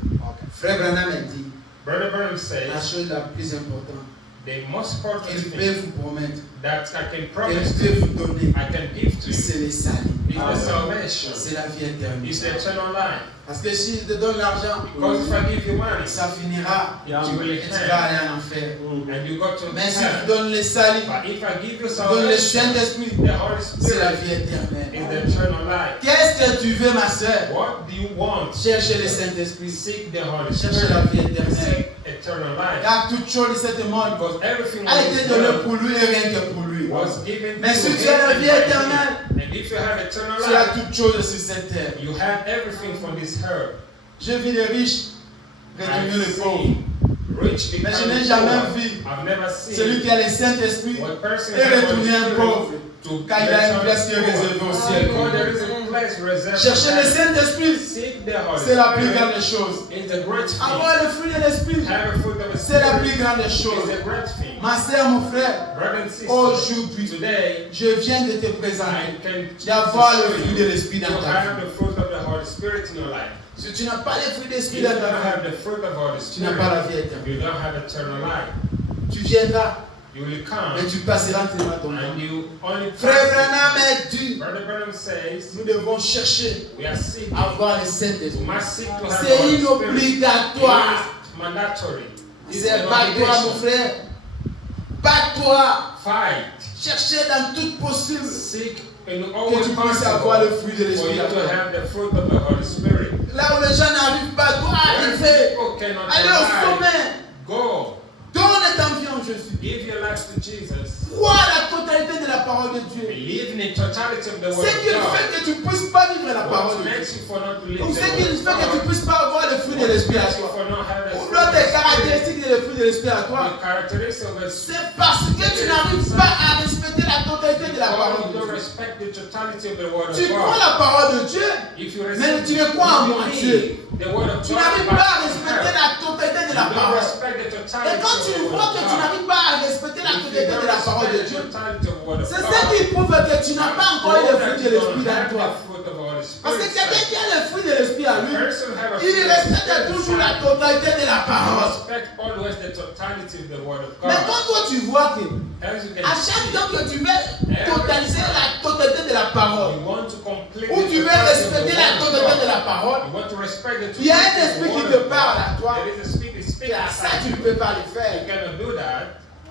Frère Branham a dit, Brother Branham la says, chose la plus importante, the most important qu'il peut thing vous promettre, that I can qu'il promise peut you, vous donner, I can give to you, c'est le salut. is the salvation, C'est la vie éternelle. is the eternal life. Parce que si je te donne l'argent, Because if I give you money, ça finira you will et tu vas have, aller en enfer. and you go to Mais si je hell. donne le salut, But if I give you je donne le salvation, Saint-Esprit, the Holy c'est la vie Spirit éternelle. is the eternal life. Qu'est-ce que tu veux, ma soeur? What do you want? Cherche le Saint-Esprit. Seek the Holy Cherche la vie Spirit. éternelle. Seek eternal life. Car toute chose de cette monde Because everything a été donné was pour lui et rien que pour lui. given Mais to si him tu as la and vie by him. éternelle, And if you have eternal tu as life, toutes choses sur cette terre. you have everything from this earth. J'ai vu les riches retourner I've les pauvres. seen rich Mais je become n'ai jamais poor. vu I've never celui seen qui a le Saint-Esprit what person et retourner un pauvre. to Car il a une place qui est réservée au ciel. Because there is a place reserved. Chercher le Saint-Esprit, Seek the Holy c'est la plus Spirit. grande chose. It's a great thing. Avoir le fruit de l'Esprit, Have a fruit of the c'est la plus Spirit. grande It's chose. a great thing. Ma soeur, mon frère, Brother and sister, aujourd'hui, today je viens de te présenter I can d'avoir show le fruit you de l'Esprit to dans ta have vie. the fruit of the Holy Spirit in your life. Si tu n'as pas les fruits If d'esprit you dans don't ta vie, have the fruit of Holy tu n'as pas la Spirit, vie éternelle. you don't have eternal life. Tu viendras, You will come mais tu passeras entièrement ton temps. and you only Frère pass Branham it. est dit, Brother Branham says nous devons chercher we are seeking. à avoir le We Saint-Esprit. must seek to have C'est the Holy Spirit. inobligatoire. It is mandatory. It's C'est an bats-toi, mon obligation. frère. Bats-toi. Fight. Cherchez dans toute possible Seek in que all tu puisses avoir le possible fruit de for l'Esprit. you à to toi. have the fruit of the Holy Spirit. Là où les gens n'arrivent pas, toi Where arriver. people cannot Allez au arrive, sommet. go. Donne ta vie en Jésus. Give your life to Jesus. Crois la totalité de la parole de Dieu. Believe in the totality of the word Ce qui of fait God. que tu ne puisses pas vivre la parole What de Dieu. makes you for not to live Donc the ce qui word fait of que tu ne God? puisses pas avoir le fruit de What l'Esprit à makes you toi. for not have the Ou fruit l'autre of the Spirit? caractéristique de le fruit de l'Esprit à toi. The characteristic of the C'est parce que tu n'arrives pas à respecter la totalité de la Because parole you de don't Dieu. respect the totality of the word of Tu crois God. la parole de Dieu, If you mais respect tu ne crois en you moitié. believe the word of Tu God, n'arrives but pas à you respecter have. la totalité de la You don't parole. respect the Et totality quand of tu the word vois of que tu God. n'arrives pas à respecter la If you totalité don't de la parole de respect Dieu, the totality of the word of c'est God, ce qui prouve que tu n'as pas encore le fruit de l'Esprit dans toi. Parce que quelqu'un qui a le fruit de l'Esprit à lui, il respecte toujours la totalité de la parole. Respect always the totality of the word of Mais God. quand toi tu vois que As you can à chaque see, temps que tu veux totaliser la totalité de la parole, you want to complete ou the tu veux totality of the respecter la word of totalité de God. la parole, You want to respect the il y a un totality of esprit the qui word te of parle à God. toi. There is a spirit Et speaking à ça, inside tu ne you. peux pas le You faire. cannot do that.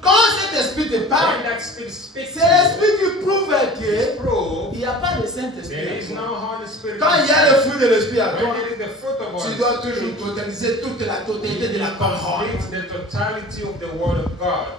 Quand cet esprit te parle, When that spirit speaks c'est to you, l'esprit qui prouve que prove il n'y a pas de Saint-Esprit there à is toi. no Holy Spirit. Quand il y a le fruit de l'esprit à When toi, there is the fruit of tu Holy dois Spirit, toujours totaliser toute la totalité de la parole. complete the totality of the word of God.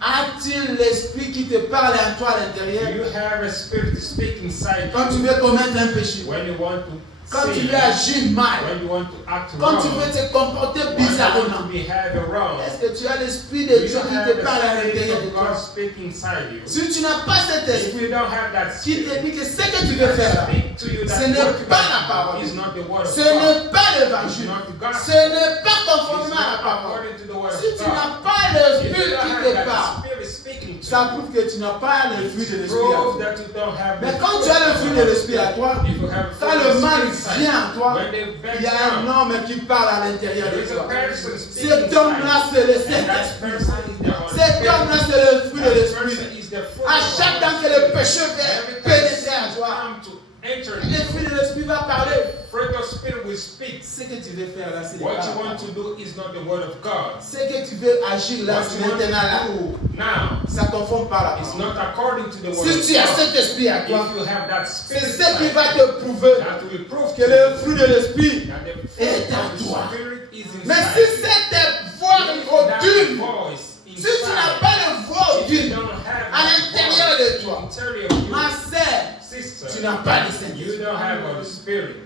A-t-il l'esprit qui te parle en toi à Do l'intérieur you have a spirit to speak inside quand tu you veux commettre un péché, when you want to quand tu sin, veux agir mal, when you want to act quand wrong, tu veux te comporter when you want bizarrement? to behave wrong? Est-ce que tu as l'esprit Do de you Dieu qui have te the parle à spirit l'intérieur de of toi? God speaking inside you? Si tu n'as pas cet If esprit you don't have that qui te spirit, dit que ce que tu veux faire là, speak to you ce that n'est what you pas la got parole. is not the word of ce God. n'est pas It's l'évangile, not the gospel. ce n'est pas It's conformément à la not parole. according to the word Si of tu God. n'as pas If l'esprit you don't qui have te that parle, spirit speaking to ça you, prouve que tu n'as pas le fruit de l'esprit à prove toi. that you don't have Mais the quand fruit tu as le of fruit the de Holy l'esprit à Spirit. toi, If you have quand fruit le of the mal Spirit vient en toi, when they beg il y a un down, homme qui parle à l'intérieur de there is a toi. person speaking Cet homme-là, inside, c'est le and that Saint-Esprit. person is the Holy Cet Spirit. homme-là, c'est le fruit de That l'esprit. person is the fruit À of the chaque Holy temps que le Spirit. péché vient Every time pénétrer en toi, come to enter le you, fruit de l'esprit va parler. fruit of spirit will speak. Ce que tu veux faire là, c'est What pas you la want parole. to do is not the word of God. Ce que tu veux agir là, What c'est you want maintenant là. to do now Ça ne conforme pas à la is parole. not according to the word Si of tu as God. cet esprit à If toi, you have that c'est spirit, ce qui va te prouver that will prove que to le you fruit de l'esprit. that the est fruit en of the toi. spirit is Mais inside si you. cette voix If that d'une, voice si tu n'as inside, pas le voix if you d'une don't have à that l'intérieur voice de toi, interior of ma you, sœur, sister, tu n'as pas le you Saint-Esprit. don't have Holy Spirit.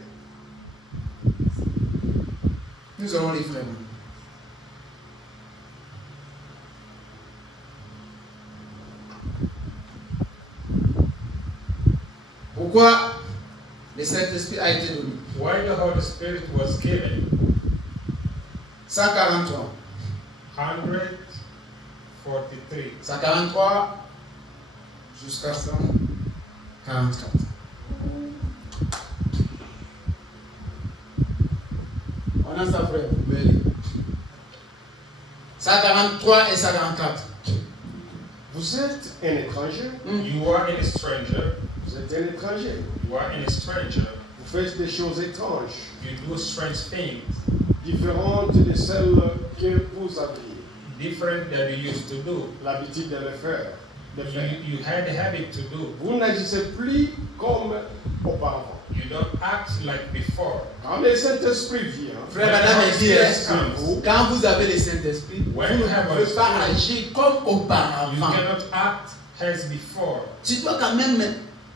Nous allons les frères. Pourquoi le Saint-Esprit a été donné? Why the Holy Spirit was given? 143. 143. 143 jusqu'à 144. On a ça, frère. Vous pouvez lire. 143 et 144. Vous êtes un étranger. You are a stranger. Vous êtes un étranger. You are a stranger. Vous faites des choses étranges, You do strange things, différentes de celles que vous aviez different than you used to do. l'habitude de le faire. You had a habit to do. Vous n'agissez plus comme auparavant. You don't act like before. Quand le Saint-Esprit vient, Frère Madame est dit, Comes. quand vous avez le Saint-Esprit, vous When ne you have pouvez Holy pas Spirit, agir comme You auparavant. cannot act as before. Tu dois quand même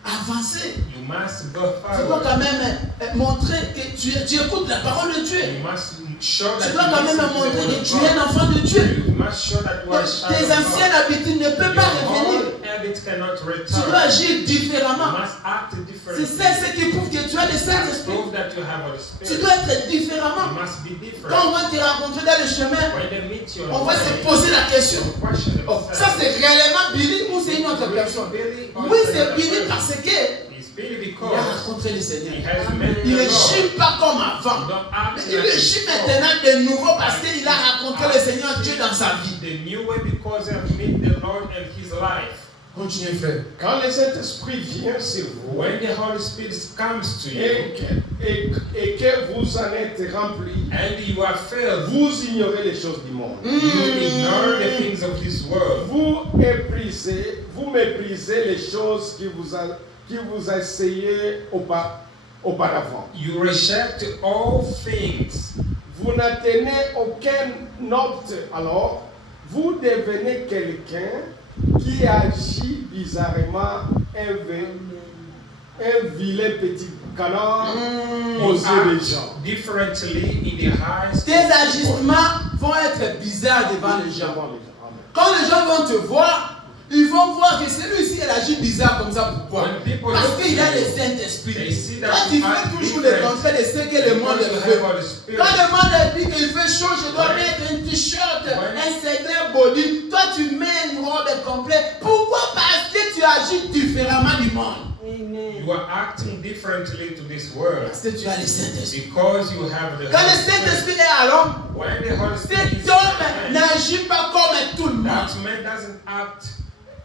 avancer. You must go Tu dois forward. quand même montrer que tu écoutes la parole de Dieu. You must show that Tu dois quand même listen to the montrer word que of tu es God. un enfant de Dieu. You must show that you are a child Tes of God. anciennes habitudes ne peuvent pas Your revenir. old habits cannot Tu return. dois agir You différemment. must act C'est differently. ça ce qui prouve que tu as le Saint-Esprit. Prove that you have Holy Tu Spirit. dois être You différemment. must be Quand different. on va te rencontrer dans le chemin, When they meet you on on va the se way, poser la question. question Oh, ça c'est réellement Billy ou c'est une autre personne? Oui, c'est Billy parce que Speedy Il a because rencontré le he Seigneur. has met Il the ne gît Lord. pas comme avant. Don't act Il ne like gît before. maintenant de nouveau parce qu'il a rencontré le Seigneur Dieu dans sa vie. The new way because he has met the Lord in his life. Continuez, frère. Quand le Saint-Esprit vient sur vous When the Holy Spirit comes to you et que vous en êtes rempli, and you are filled, vous ignorez les choses du monde. you ignore the things of this world. Vous méprisez les choses qui vous a essayé auparavant. You reject all things. Vous n'atteignez aucun ordre, alors vous devenez quelqu'un qui agit bizarrement, un vilain petit canard aux You yeux des act gens. differently in the eyes. Tes agissements vont être bizarres devant les gens. Devant les gens. Amen. Quand les gens vont te voir, ils vont voir que celui-ci il agit bizarre comme ça. Pourquoi? When people Parce look qu'il a at le you, they Saint-Esprit. see that Quand you il are fait toujours le different. contraire de ce que le monde Because you fait. have the Spirit. Quand le monde dit qu'il fait chaud, je dois Ouais. mettre un t-shirt, Ouais. un certain body. Toi, tu mets une robe complète. Pourquoi? Parce que tu agis différemment du monde. You are acting differently to this world Parce que tu as le Saint-Esprit. because you have the Quand le Holy Spirit. Saint-Esprit est à l'homme, When the Holy Spirit cet is in homme man, n'agit pas comme tout le monde. that man doesn't act.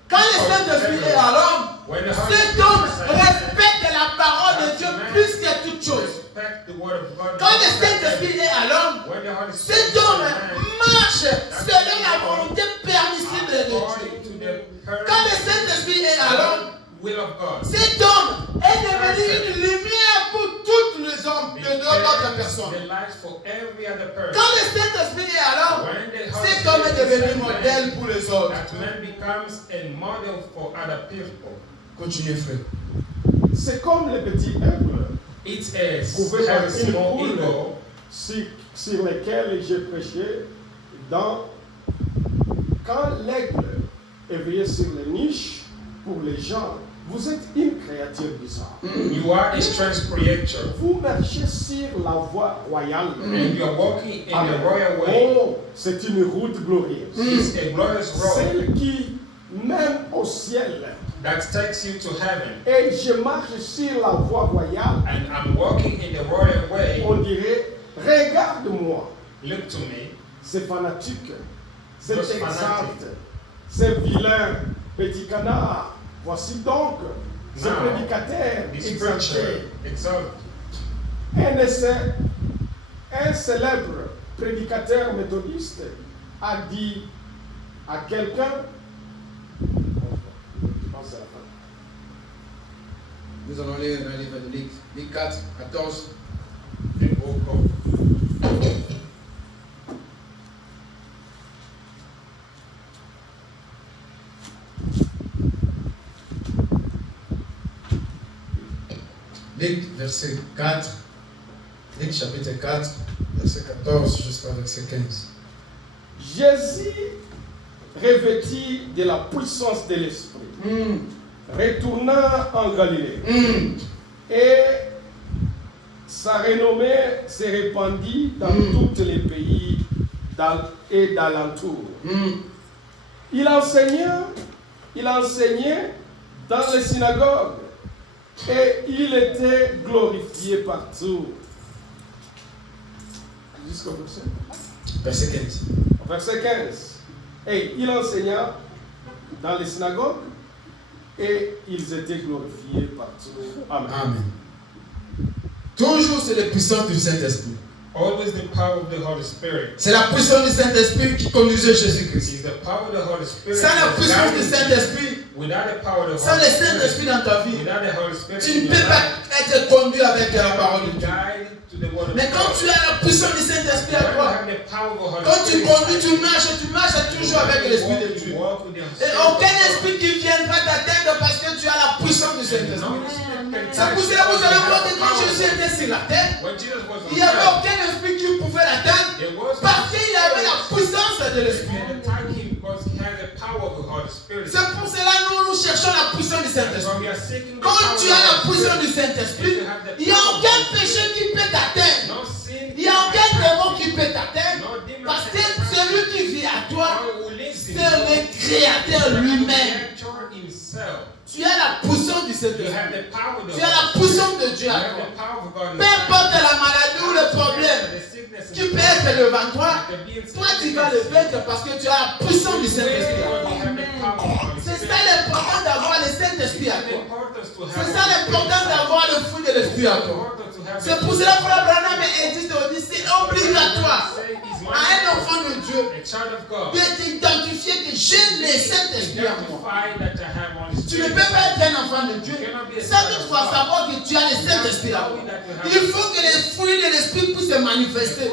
Quand le Saint-Esprit est à l'homme, When the Holy cet Spirit homme is in man, respecte la parole de Dieu plus que toute chose. respect the word of God. Quand le Saint-Esprit est à l'homme, When the Holy Spirit cet is in homme man, marche selon la volonté permissible de according Dieu. to the Quand le Saint-Esprit est à l'homme, will of God. cet homme est devenu une lumière pour tous les hommes de d'autres personnes. The light for every other person. Quand le Saint-Esprit est à l'homme, When the Holy cet homme est Spirit is devenu in man, modèle pour les autres. that man becomes a model for other people. Continuez, frère. C'est comme les petits aigles It is Pouvez has a voir une small poule ego sur lesquels j'ai prêché quand l'aigle est veillé sur les niches pour les gens. Vous êtes une créature bizarre. You are a strange creature, Vous marchez sur la voie royale. and you are walking in Amen. the royal way. Oh, c'est une route glorieuse. It's a glorious road Celle qui mène au ciel. that takes you to heaven. Et je marche sur la voie royale. And I'm walking in the royal way. On dirait, regarde-moi. Look to me. C'est fanatique. C'est Just exact. fanatic. C'est vilain. Petit canard. Voici donc ce Now, prédicateur this exalté. preacher exalted. Un célèbre prédicateur méthodiste a dit à quelqu'un, Nous allons lire dans le livre de Luc, Luc 4, 14. The book of Luc, verset 4. Luc, chapitre 4, verset 14 jusqu'à verset 15. Jésus, revêtu de la puissance de l'Esprit, retourna en Galilée. Et sa renommée se répandit dans tous les pays et d'alentour. Il enseignait dans les synagogues et il était glorifié partout. Jusqu'au Verset 15. verset 15. Et il enseigna dans les synagogues et ils étaient glorifiés partout. Amen. Amen. Toujours c'est la puissance du Saint-Esprit. always the power of the Holy Spirit. C'est la puissance du Saint-Esprit qui conduisait It Jésus-Christ. is the power of the Holy Spirit. Sans la that puissance du guides you. Saint-Esprit, Without the power of the sans Holy le Spirit, Saint-Esprit dans ta vie, without the Holy Spirit, tu in ne your peux pas life, être conduit avec la parole de Dieu. guide to the word of Mais quand God. tu as la puissance du Saint-Esprit à When you toi, have the power of the Holy quand tu Spirit, conduis, tu marches toujours avec l'Esprit de Dieu. you walk with the Et Spirit aucun of God. esprit qui viendra t'atteindre parce que tu as la puissance du And Saint-Esprit. no spirit can C'est pour touch cela que vous you allez because voir you que have quand power. Jésus était sur la terre, When Jesus was on il n'y avait earth, aucun esprit qui pouvait l'atteindre there was parce qu'il avait la puissance de They l'Esprit. can attack him because he has the power of the Holy Spirit. C'est pour cela que nous cherchons la puissance du And so Saint-Esprit. we are seeking the Quand power tu of as la the Holy puissance du Spirit. Saint-Esprit, il n'y a aucun péché qui peut t'atteindre. No sin. Il n'y a aucun démon qui peut t'atteindre. No demon Parce que can touch celui qui vit à toi, you. Who lives in c'est le Créateur you. lui-même. The word himself. Tu as la puissance du You Saint-Esprit. have the power of Tu as la puissance de Dieu You à have toi. the power of God. Peu importe la maladie ou le problème qui peut être devant toi, toi tu vas le vaincre parce que tu as la puissance du Saint-Esprit. C'est ça l'important d'avoir le Saint-Esprit à toi. C'est ça l'important d'avoir le fruit de l'Esprit à toi. C'est pour cela que Frère Branham existe aujourd'hui. C'est obligatoire à un enfant de Dieu d'identifier que j'ai le Saint-Esprit en moi. Tu ne peux pas être un enfant de Dieu sans toutefois savoir que tu as le Saint-Esprit en toi. Il faut que les fruits de l'Esprit puissent se manifester.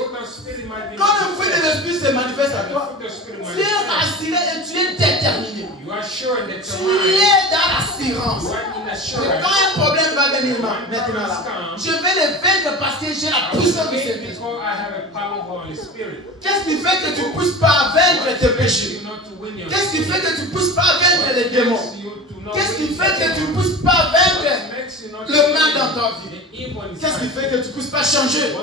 Quand le fruit de l'Esprit se manifeste à toi, tu es rassuré et tu es déterminé. Tu es dans l'assurance. Mais quand un problème va venir maintenant là, je vais le vaincre parce que j'ai la puissance du Saint-Esprit. Qu'est-ce qui fait que tu ne pousses pas vaincre tes péchés? Qu'est-ce qui fait que tu ne pousses pas vaincre les démons? Qu'est-ce qui fait que tu ne pousses pas vaincre le mal dans ta vie? Qu'est-ce qui fait que tu ne pousses pas changer?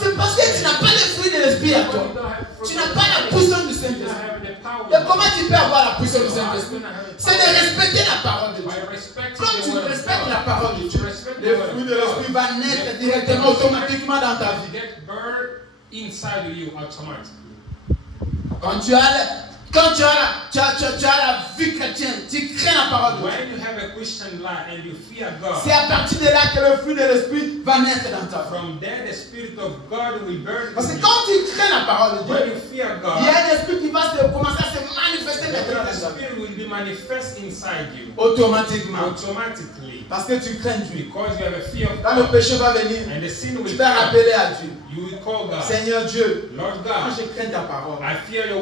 C'est parce que tu n'as pas le fruit de l'Esprit à toi. Tu n'as pas la puissance du Saint-Esprit. Et comment tu peux avoir la puissance du Saint-Esprit? C'est de respecter la parole de Dieu. Quand tu respectes la parole de Dieu, le fruit de l'Esprit va naître directement, automatiquement dans ta vie. Quand tu as la vie chrétienne, tu crées la parole de Dieu. C'est à partir de là que le fruit de l'Esprit va naître dans ta vie. Parce que quand tu crées la parole de Dieu, il y a un esprit qui va commencer à se manifester maintenant dans ta vie. Automatiquement. Parce que tu crains Dieu. Quand le péché va venir, tu vas rappeler à Dieu. Seigneur Dieu, moi je crains ta parole.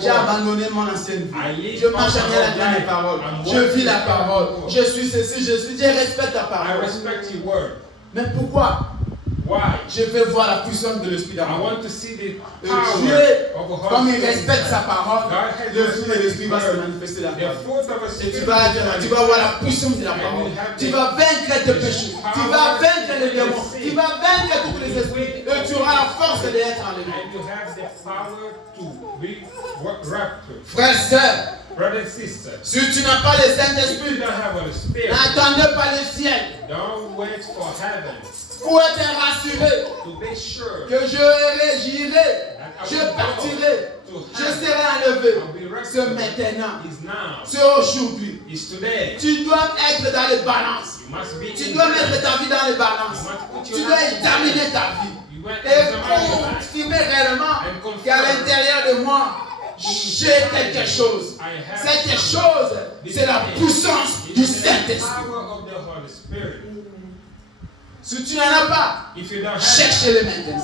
J'ai abandonné mon ancienne vie. Je marche à la dernière parole. Je vis la parole. Je suis ceci, je respecte ta parole. Mais pourquoi? Je veux voir la puissance de l'Esprit dans moi. Dieu, comme il respecte sa parole, le fruit de l'Esprit va se manifester dans toi. Et tu vas voir la puissance de la parole. Tu vas vaincre tes péchés. Tu vas vaincre les démons. Tu vas vaincre tous les esprits. Et tu auras la force d'être enlevé. Frères et sœurs, si tu n'as pas le Saint-Esprit, n'attendez pas le ciel. Pour être rassuré que j'irai, je partirai, je serai enlevé. C'est maintenant, c'est aujourd'hui. Tu dois être dans les balances. Tu dois mettre ta vie dans les balances. Tu dois examiner ta vie et confirmer réellement qu'à l'intérieur de moi, j'ai quelque chose. Cette chose, c'est la puissance du Saint-Esprit. Si tu n'en as pas, cherche-le maintenant.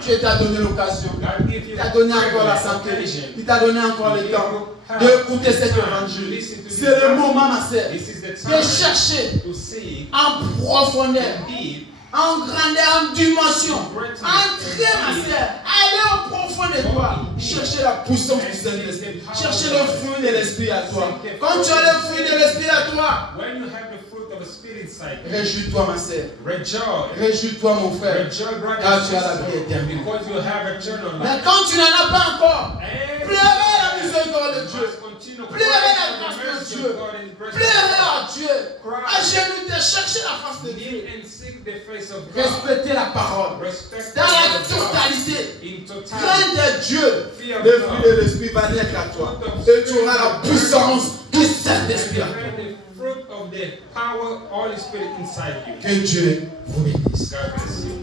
Dieu t'a donné l'occasion. Il t'a donné encore la santé. Il t'a donné encore le temps d'écouter cet évangile. C'est le moment, ma sœur, de chercher en profondeur, en grandeur, en dimension. Entrez, ma sœur. Allez au profond de toi. Cherchez la puissance du Saint-Esprit. Cherchez le fruit de l'Esprit à toi. Quand tu as le fruit de l'Esprit à toi, réjouis-toi, ma sœur. Réjouis-toi, mon frère. Car tu as la vie éternelle. Mais quand tu n'en as pas encore, pleurez la miséricorde de Dieu. Pleurez la grâce de Dieu. Pleurez à Dieu. À genoux, cherchez la face de Dieu. Respectez la parole. Dans la totalité. Crains Dieu. Le fruit de l'Esprit va naître à toi. Et tu auras la puissance du Saint-Esprit. Fruit of the power, Holy Spirit inside you. Que Dieu vous bénisse. God bless you.